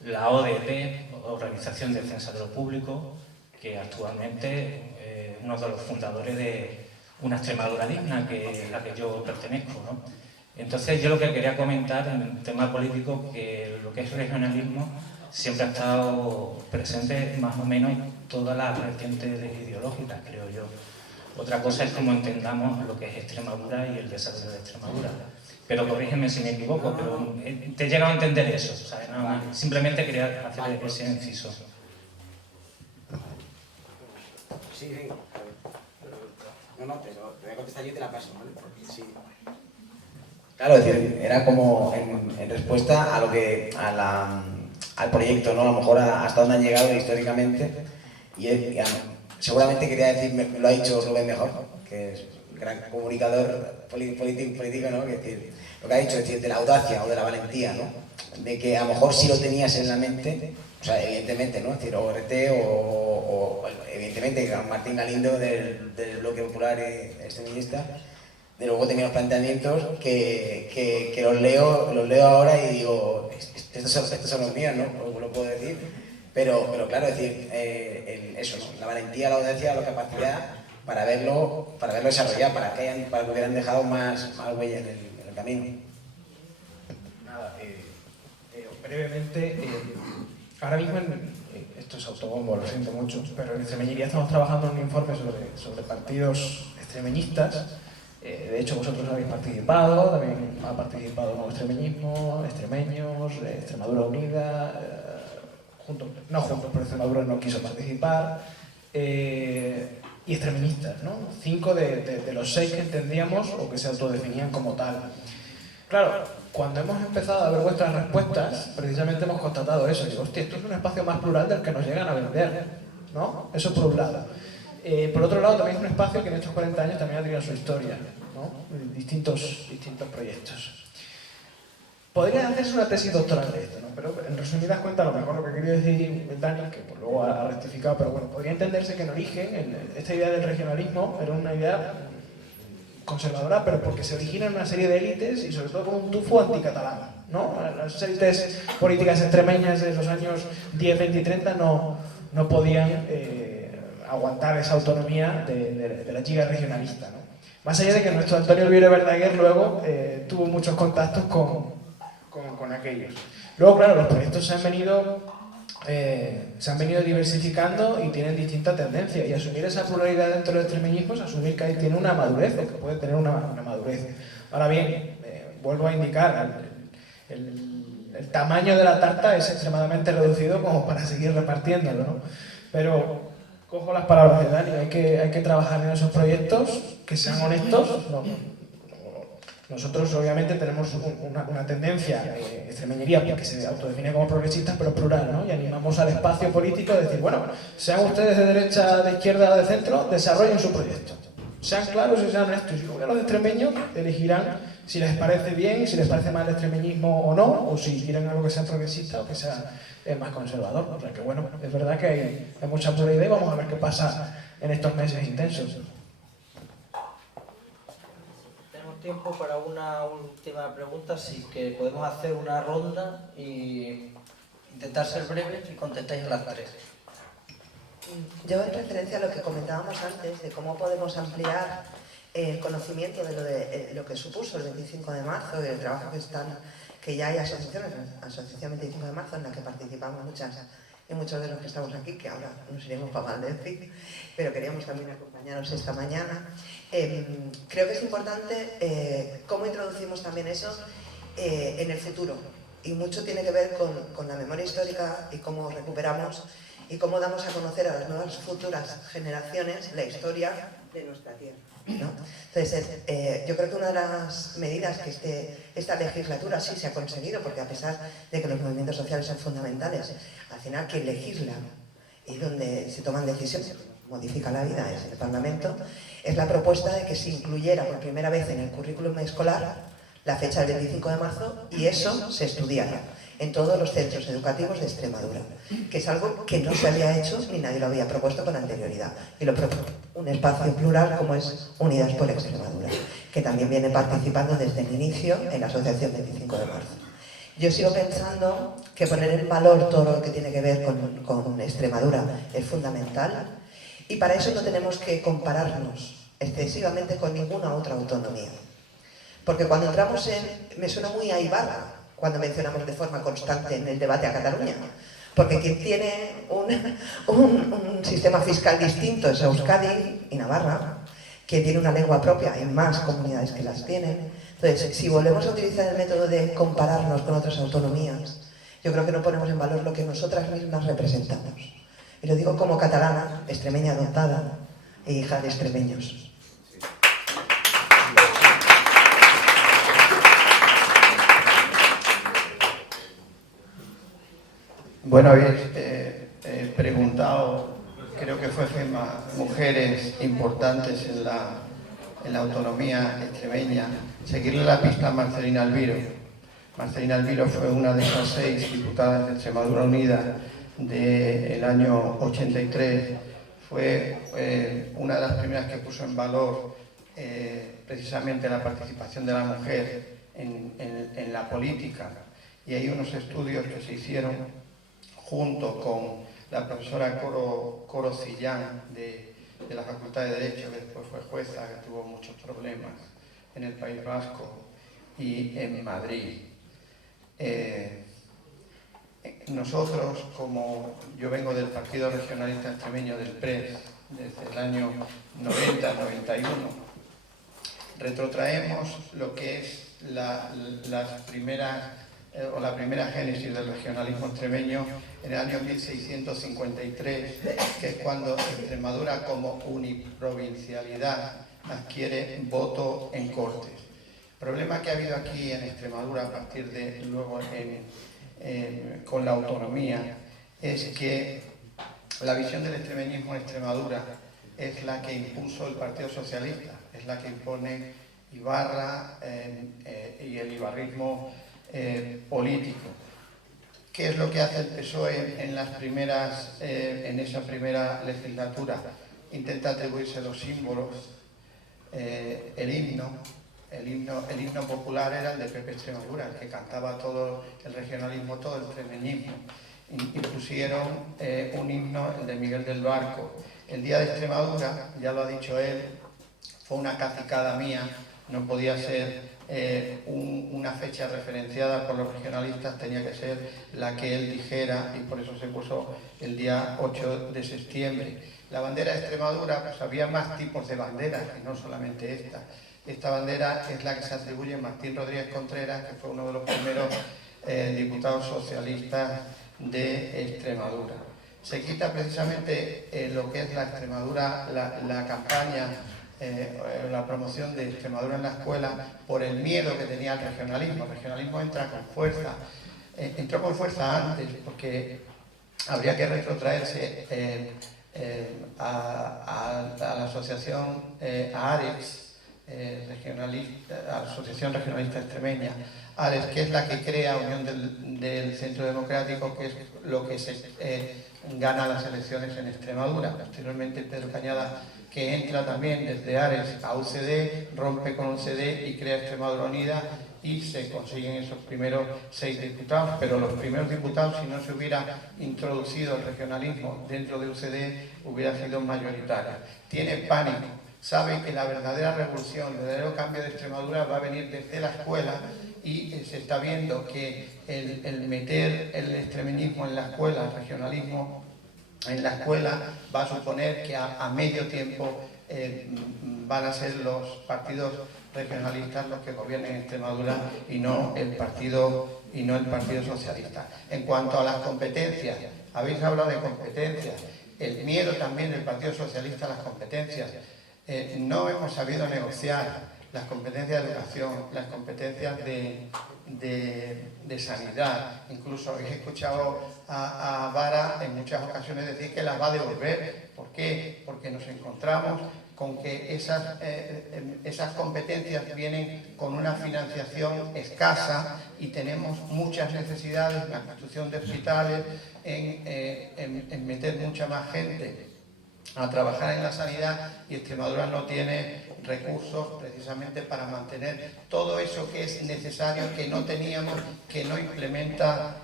la ODP, Organización de Defensa de lo Público, que actualmente es uno de los fundadores de una Extremadura digna, que es la que yo pertenezco, ¿no? Entonces yo lo que quería comentar en el tema político, que lo que es regionalismo siempre ha estado presente más o menos en todas las vertientes ideológicas, creo yo. Otra cosa es cómo entendamos lo que es Extremadura y el desarrollo de Extremadura. Pero corrígeme si me equivoco, pero te he llegado a entender eso, ¿sabes? No, simplemente quería hacer ese inciso. Sí. No, te voy a contestar yo y te la paso, ¿vale? Porque sí. Claro, es decir, era como en respuesta a lo que al proyecto, ¿no? A lo mejor hasta donde han llegado históricamente. Y seguramente quería decir, me lo ha dicho Rubén mejor, que es un gran comunicador político, ¿no? Que es decir, lo que ha dicho, es decir, de la audacia o de la valentía, ¿no? De que a lo mejor si lo tenías en la mente, o sea, evidentemente, ¿no? Es decir, ORT o evidentemente Martín Galindo del Bloque Popular Extremista, de luego tenía los planteamientos que los leo ahora y digo, estos son los míos, ¿no? Lo puedo decir, pero claro, es decir, eso, ¿no? La valentía, la audacia, la capacidad para verlo desarrollado, para que hubieran dejado más huella en el camino. Nada, brevemente, ahora mismo esto es autobombo, lo siento mucho, pero en Extremeñería estamos trabajando en un informe sobre partidos extremeñistas. De hecho, vosotros habéis participado, también ha participado Nuevo Extremeñismo, Extremeños, Extremadura Unida, no juntos, pero Extremadura no quiso participar, y extremeñistas, ¿no? 5 de los 6 que entendíamos o que se autodefinían como tal. Claro, cuando hemos empezado a ver vuestras respuestas, precisamente hemos constatado eso. Digo, hostia, esto es un espacio más plural del que nos llegan a vender, ¿no? Eso por un lado. Por otro lado, también es un espacio que en estos 40 años también ha tenido su historia, ¿no? Distintos proyectos. Podría hacerse una tesis doctoral de esto, ¿no? Pero en resumidas cuentas, a lo mejor lo que quería decir Dani, que pues luego ha rectificado, pero bueno, podría entenderse que en origen esta idea del regionalismo era una idea conservadora, pero porque se origina en una serie de élites y sobre todo con un tufo anticatalán, ¿no? Las élites políticas extremeñas de los años 10, 20 y 30 no podían aguantar esa autonomía de la chica regionalista, ¿no? Más allá de que nuestro Antonio Elvira Verdaguer luego tuvo muchos contactos con aquellos. Luego, claro, los proyectos se han venido diversificando y tienen distintas tendencias, y asumir esa pluralidad dentro del extremeñismo es asumir que ahí tiene una madurez, o que puede tener una madurez. Ahora bien, vuelvo a indicar, el el tamaño de la tarta es extremadamente reducido como para seguir repartiéndolo, ¿no? Pero cojo las palabras de Dani, hay que trabajar en esos proyectos que sean honestos. Nosotros obviamente tenemos una tendencia extremeñería porque se autodefine como progresistas, pero plural, ¿no? Y animamos al espacio político a decir, bueno, sean ustedes de derecha, de izquierda o de centro, desarrollen su proyecto. Sean claros y sean honestos. Y luego los extremeños elegirán si les parece bien, si les parece mal el extremeñismo o no, o si quieren algo que sea progresista o que sea más conservador. O sea que bueno, es verdad que hay mucha pura idea y vamos a ver qué pasa en estos meses intensos. Tenemos tiempo para una última pregunta, así que podemos hacer una ronda y intentar ser breves y contestáis a las tres. Yo, en referencia a lo que comentábamos antes, de cómo podemos ampliar el conocimiento de lo que supuso el 25 de marzo y el trabajo que ya hay asociaciones, Asociación 25 de marzo, en la que participamos muchas y muchos de los que estamos aquí, que ahora nos iremos para Maldecir, pero queríamos también acompañaros esta mañana. Creo que es importante cómo introducimos también eso en el futuro, y mucho tiene que ver con la memoria histórica y cómo recuperamos y cómo damos a conocer a las nuevas futuras generaciones la historia de nuestra tierra, ¿no? Entonces, yo creo que una de las medidas que esta legislatura sí se ha conseguido, porque a pesar de que los movimientos sociales son fundamentales, al final quien legisla y donde se toman decisiones, modifica la vida, es el Parlamento, es la propuesta de que se incluyera por primera vez en el currículum escolar la fecha del 25 de marzo y eso se estudiara en todos los centros educativos de Extremadura, que es algo que no se había hecho ni nadie lo había propuesto con anterioridad. Y lo propone un espacio plural como es Unidas por Extremadura, que también viene participando desde el inicio en la Asociación 25 de marzo. Yo sigo pensando que poner en valor todo lo que tiene que ver con Extremadura es fundamental, y para eso no tenemos que compararnos excesivamente con ninguna otra autonomía. Porque cuando entramos me suena muy a Ibarra, cuando mencionamos de forma constante en el debate a Cataluña, porque quien tiene un sistema fiscal distinto es Euskadi y Navarra, que tiene una lengua propia, hay más comunidades que las tienen. Entonces, si volvemos a utilizar el método de compararnos con otras autonomías, yo creo que no ponemos en valor lo que nosotras mismas representamos. Y lo digo como catalana, extremeña adoptada e hija de extremeños. Bueno, habéis preguntado, creo que fue Gemma, mujeres importantes en la autonomía extremeña. Seguirle la pista a Marcelina Elviro. Marcelina Elviro fue una de esas 6 diputadas de Extremadura Unida del año 83. Fue una de las primeras que puso en valor precisamente la participación de la mujer en la política. Y hay unos estudios que se hicieron junto con la profesora Coro Cillán de la Facultad de Derecho, que después fue jueza, que tuvo muchos problemas en el País Vasco y en Madrid. Nosotros, como yo vengo del Partido Regionalista Extremeño del PRES desde el año 90-91, retrotraemos lo que es la primera génesis del regionalismo extremeño en el año 1653, que es cuando Extremadura como uniprovincialidad adquiere voto en Cortes. El problema que ha habido aquí en Extremadura a partir de luego con la autonomía es que la visión del extremeñismo en Extremadura es la que impuso el Partido Socialista, es la que impone Ibarra y el ibarrismo político. ¿Qué es lo que hace el PSOE en esa primera legislatura? Intenta atribuirse los símbolos. El himno popular era el de Pepe Extremadura, el que cantaba todo el regionalismo, todo el extremeñismo. Impusieron un himno, el de Miguel del Barco. El Día de Extremadura, ya lo ha dicho él, fue una cacicada mía, no podía ser una fecha referenciada por los regionalistas, tenía que ser la que él dijera, y por eso se puso el día 8 de septiembre. La bandera de Extremadura, pues había más tipos de banderas, y no solamente esta. Esta bandera es la que se atribuye a Martín Rodríguez Contreras, que fue uno de los primeros diputados socialistas de Extremadura. Se quita precisamente lo que es la Extremadura, la campaña, la promoción de Extremadura en la escuela por el miedo que tenía el regionalismo. El regionalismo entra con fuerza, entró con fuerza antes porque habría que retrotraerse a la asociación AREX, a la Asociación Regionalista Extremeña, AREX, que es la que crea Unión del Centro Democrático, que es lo que se gana las elecciones en Extremadura. Posteriormente Pedro Cañada, que entra también desde ARES a UCD, rompe con UCD y crea Extremadura Unida y se consiguen esos primeros 6 diputados, pero los primeros diputados, si no se hubiera introducido el regionalismo dentro de UCD, hubiera sido mayoritario. Tiene pánico, sabe que la verdadera revolución, el verdadero cambio de Extremadura va a venir desde la escuela y se está viendo que el meter el extremeñismo en la escuela, el regionalismo en la escuela, va a suponer que a medio tiempo van a ser los partidos regionalistas los que gobiernen Extremadura y no el Partido Socialista. En cuanto a las competencias, habéis hablado de competencias, el miedo también del Partido Socialista a las competencias. No hemos sabido negociar las competencias de educación, las competencias de sanidad. Incluso habéis escuchado a Vara en muchas ocasiones decir que las va a devolver. ¿Por qué? Porque nos encontramos con que esas competencias vienen con una financiación escasa y tenemos muchas necesidades en la construcción de hospitales, en meter mucha más gente a trabajar en la sanidad, y Extremadura no tiene recursos precisamente para mantener todo eso que es necesario, que no teníamos, que no implementa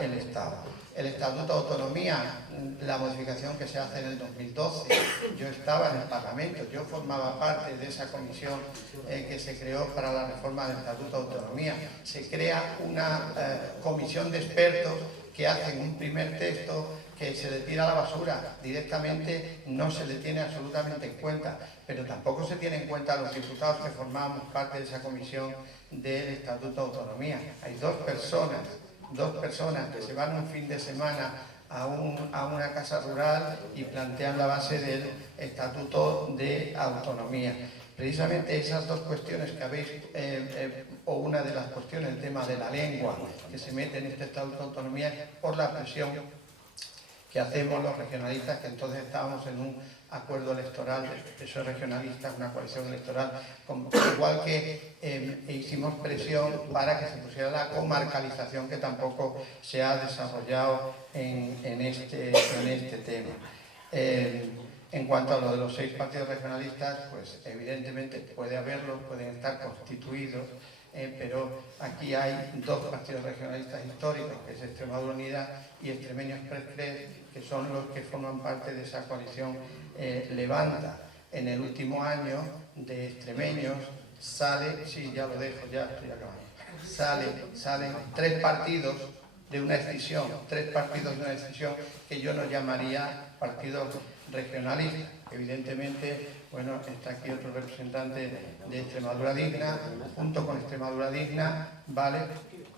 el Estado. El Estatuto de Autonomía, la modificación que se hace en el 2012, yo estaba en el Parlamento, yo formaba parte de esa comisión que se creó para la reforma del Estatuto de Autonomía. Se crea una comisión de expertos que hacen un primer texto que se le tira a la basura, directamente no se le tiene absolutamente en cuenta, pero tampoco se tiene en cuenta a los diputados que formábamos parte de esa comisión del Estatuto de Autonomía. Hay dos personas que se van un fin de semana a una casa rural y plantean la base del Estatuto de Autonomía. Precisamente esas dos cuestiones que habéis, o una de las cuestiones, el tema de la lengua que se mete en este Estatuto de Autonomía, por la presión que hacemos los regionalistas, que entonces estábamos en un acuerdo electoral de PSOE regionalistas, una coalición electoral, igual que hicimos presión para que se pusiera la comarcalización, que tampoco se ha desarrollado en este tema. En cuanto a lo de los 6 partidos regionalistas, pues evidentemente puede haberlos, pueden estar constituidos, pero aquí hay 2 partidos regionalistas históricos, que es Extremadura Unida y Extremeños Express, que son los que forman parte de esa coalición Levanta. En el último año de Extremeños sale, sí, ya lo dejo, ya estoy acabando, salen 3 partidos de una escisión, que yo no llamaría partidos regionalistas. Evidentemente, bueno, está aquí otro representante de Extremadura Digna. Junto con Extremadura Digna, ¿vale?,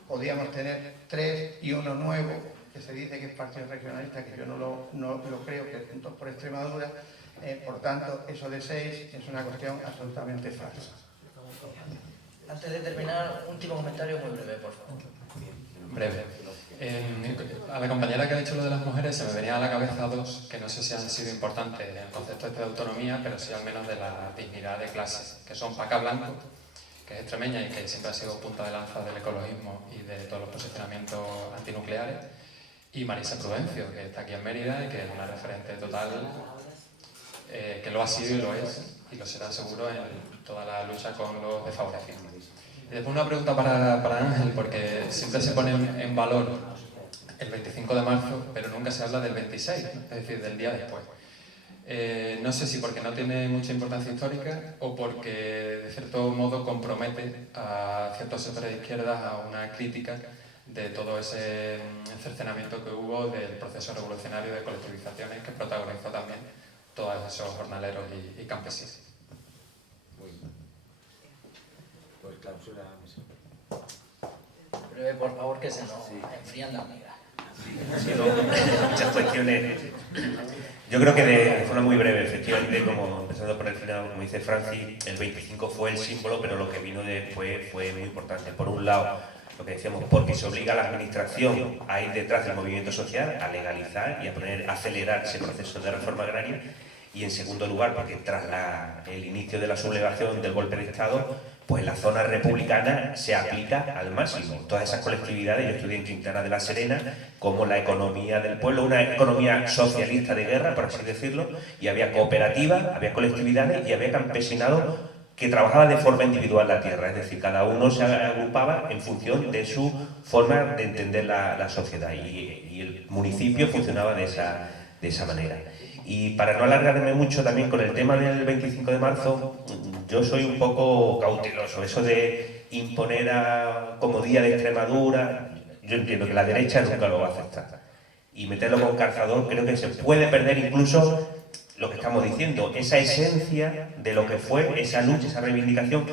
podíamos tener 3 y uno nuevo, que se dice que es partido regionalista, que yo no lo creo, que es Juntos por Extremadura. Por tanto, eso de 6 es una cuestión absolutamente falsa. Antes de terminar, último comentario muy breve, por favor. Breve. A la compañera que ha dicho lo de las mujeres se me venían a la cabeza 2 que no sé si han sido importantes en el concepto este de autonomía, pero sí al menos de la dignidad de clase, que son Paca Blanco, que es extremeña y que siempre ha sido punta de lanza del ecologismo y de todos los posicionamientos antinucleares, y Marisa Prudencio, que está aquí en Mérida y que es una referente total, que lo ha sido y lo es, y lo será seguro en toda la lucha con los desfavorecidos. Y después una pregunta para Ángel, porque siempre se pone en valor el 25 de marzo, pero nunca se habla del 26, ¿no?, es decir, del día después. No sé si porque no tiene mucha importancia histórica o porque de cierto modo compromete a ciertos sectores de izquierdas a una crítica de todo ese cercenamiento que hubo del proceso revolucionario de colectivizaciones que protagonizó también todos esos jornaleros y campesinos. Muy bien. Pues clausura la mesa. breve, por favor, que se nos enfrían las migas. Sí, muchas cuestiones. Yo creo que de forma muy breve, efectivamente, como empezando por el final, como dice Francis, el 25 fue el símbolo, pero lo que vino después fue muy importante. Por un lado, lo que decíamos, porque se obliga a la administración a ir detrás del movimiento social, a legalizar y a acelerar ese proceso de reforma agraria. Y en segundo lugar, porque tras el inicio de la sublevación del golpe de Estado, pues la zona republicana se aplica al máximo. Todas esas colectividades, yo estudié en Quintana de la Serena, como la economía del pueblo, una economía socialista de guerra, por así decirlo, y había cooperativas, había colectividades y había campesinado que trabajaba de forma individual la tierra, es decir, cada uno se agrupaba en función de su forma de entender la sociedad y el municipio funcionaba de esa manera. Y para no alargarme mucho también con el tema del 25 de marzo, yo soy un poco cauteloso. Eso de imponer como día de Extremadura, yo entiendo que la derecha nunca lo va a aceptar. Y meterlo con calzador, creo que se puede perder incluso lo que estamos diciendo, esa esencia de lo que fue esa lucha, esa reivindicación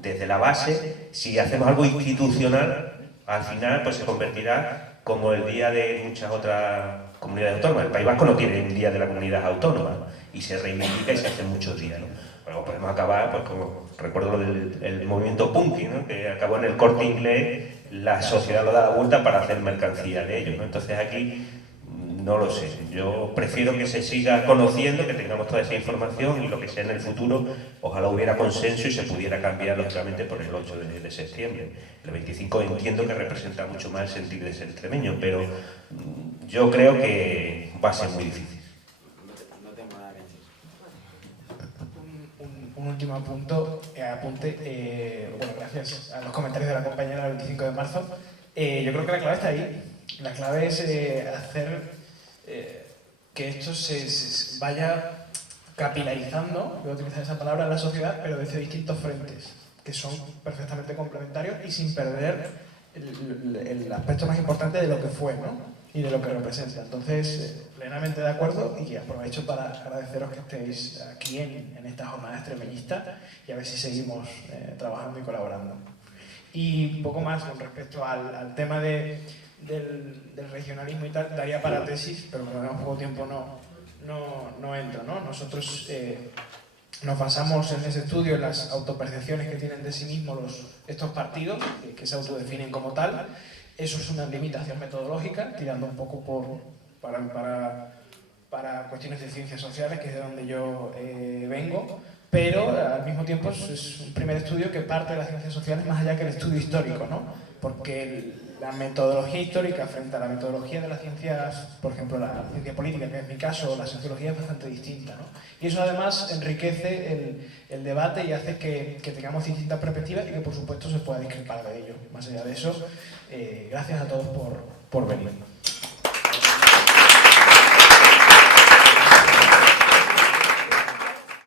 desde la base. Si hacemos algo institucional, al final pues se convertirá como el día de muchas otras comunidades autónomas. El País Vasco no tiene un día de la comunidad autónoma, ¿no? Y se reivindica y se hacen muchos días, ¿no? Luego podemos acabar, pues como recuerdo lo del movimiento punky, ¿no? Que acabó en el Corte Inglés, la sociedad lo da la vuelta para hacer mercancía de ellos, ¿no? Entonces aquí no lo sé, yo prefiero que se siga conociendo, que tengamos toda esa información y lo que sea en el futuro, ojalá hubiera consenso y se pudiera cambiar lógicamente por el 8 de septiembre. El 25 entiendo que representa mucho más el sentir de ser extremeño, pero yo creo que va a ser muy difícil. Un último apunte, bueno, gracias a los comentarios de la compañera del 25 de marzo. Yo creo que la clave está ahí. La clave es hacer que esto se vaya capilarizando, voy a utilizar esa palabra, en la sociedad, pero desde distintos frentes, que son perfectamente complementarios y sin perder el aspecto más importante de lo que fue, ¿no? Y de lo que representa. Entonces, plenamente de acuerdo, y aprovecho para agradeceros que estéis aquí en esta jornada extremeñista y a ver si seguimos trabajando y colaborando. Y un poco más con respecto al tema del regionalismo y tal, daría para tesis, pero como tenemos poco tiempo no entro, ¿no? Nosotros nos basamos en ese estudio en las autopercepciones que tienen de sí mismos estos partidos, que se autodefinen como tal. Eso es una limitación metodológica, tirando un poco para cuestiones de ciencias sociales, que es de donde yo vengo, pero al mismo tiempo es un primer estudio que parte de las ciencias sociales más allá que el estudio histórico, ¿no? Porque la metodología histórica frente a la metodología de las ciencias, por ejemplo la ciencia política, que es mi caso, o la sociología, es bastante distinta, ¿no? Y eso además enriquece el debate y hace que tengamos distintas perspectivas y que por supuesto se pueda discrepar de ello. Más allá de eso, gracias a todos por venir.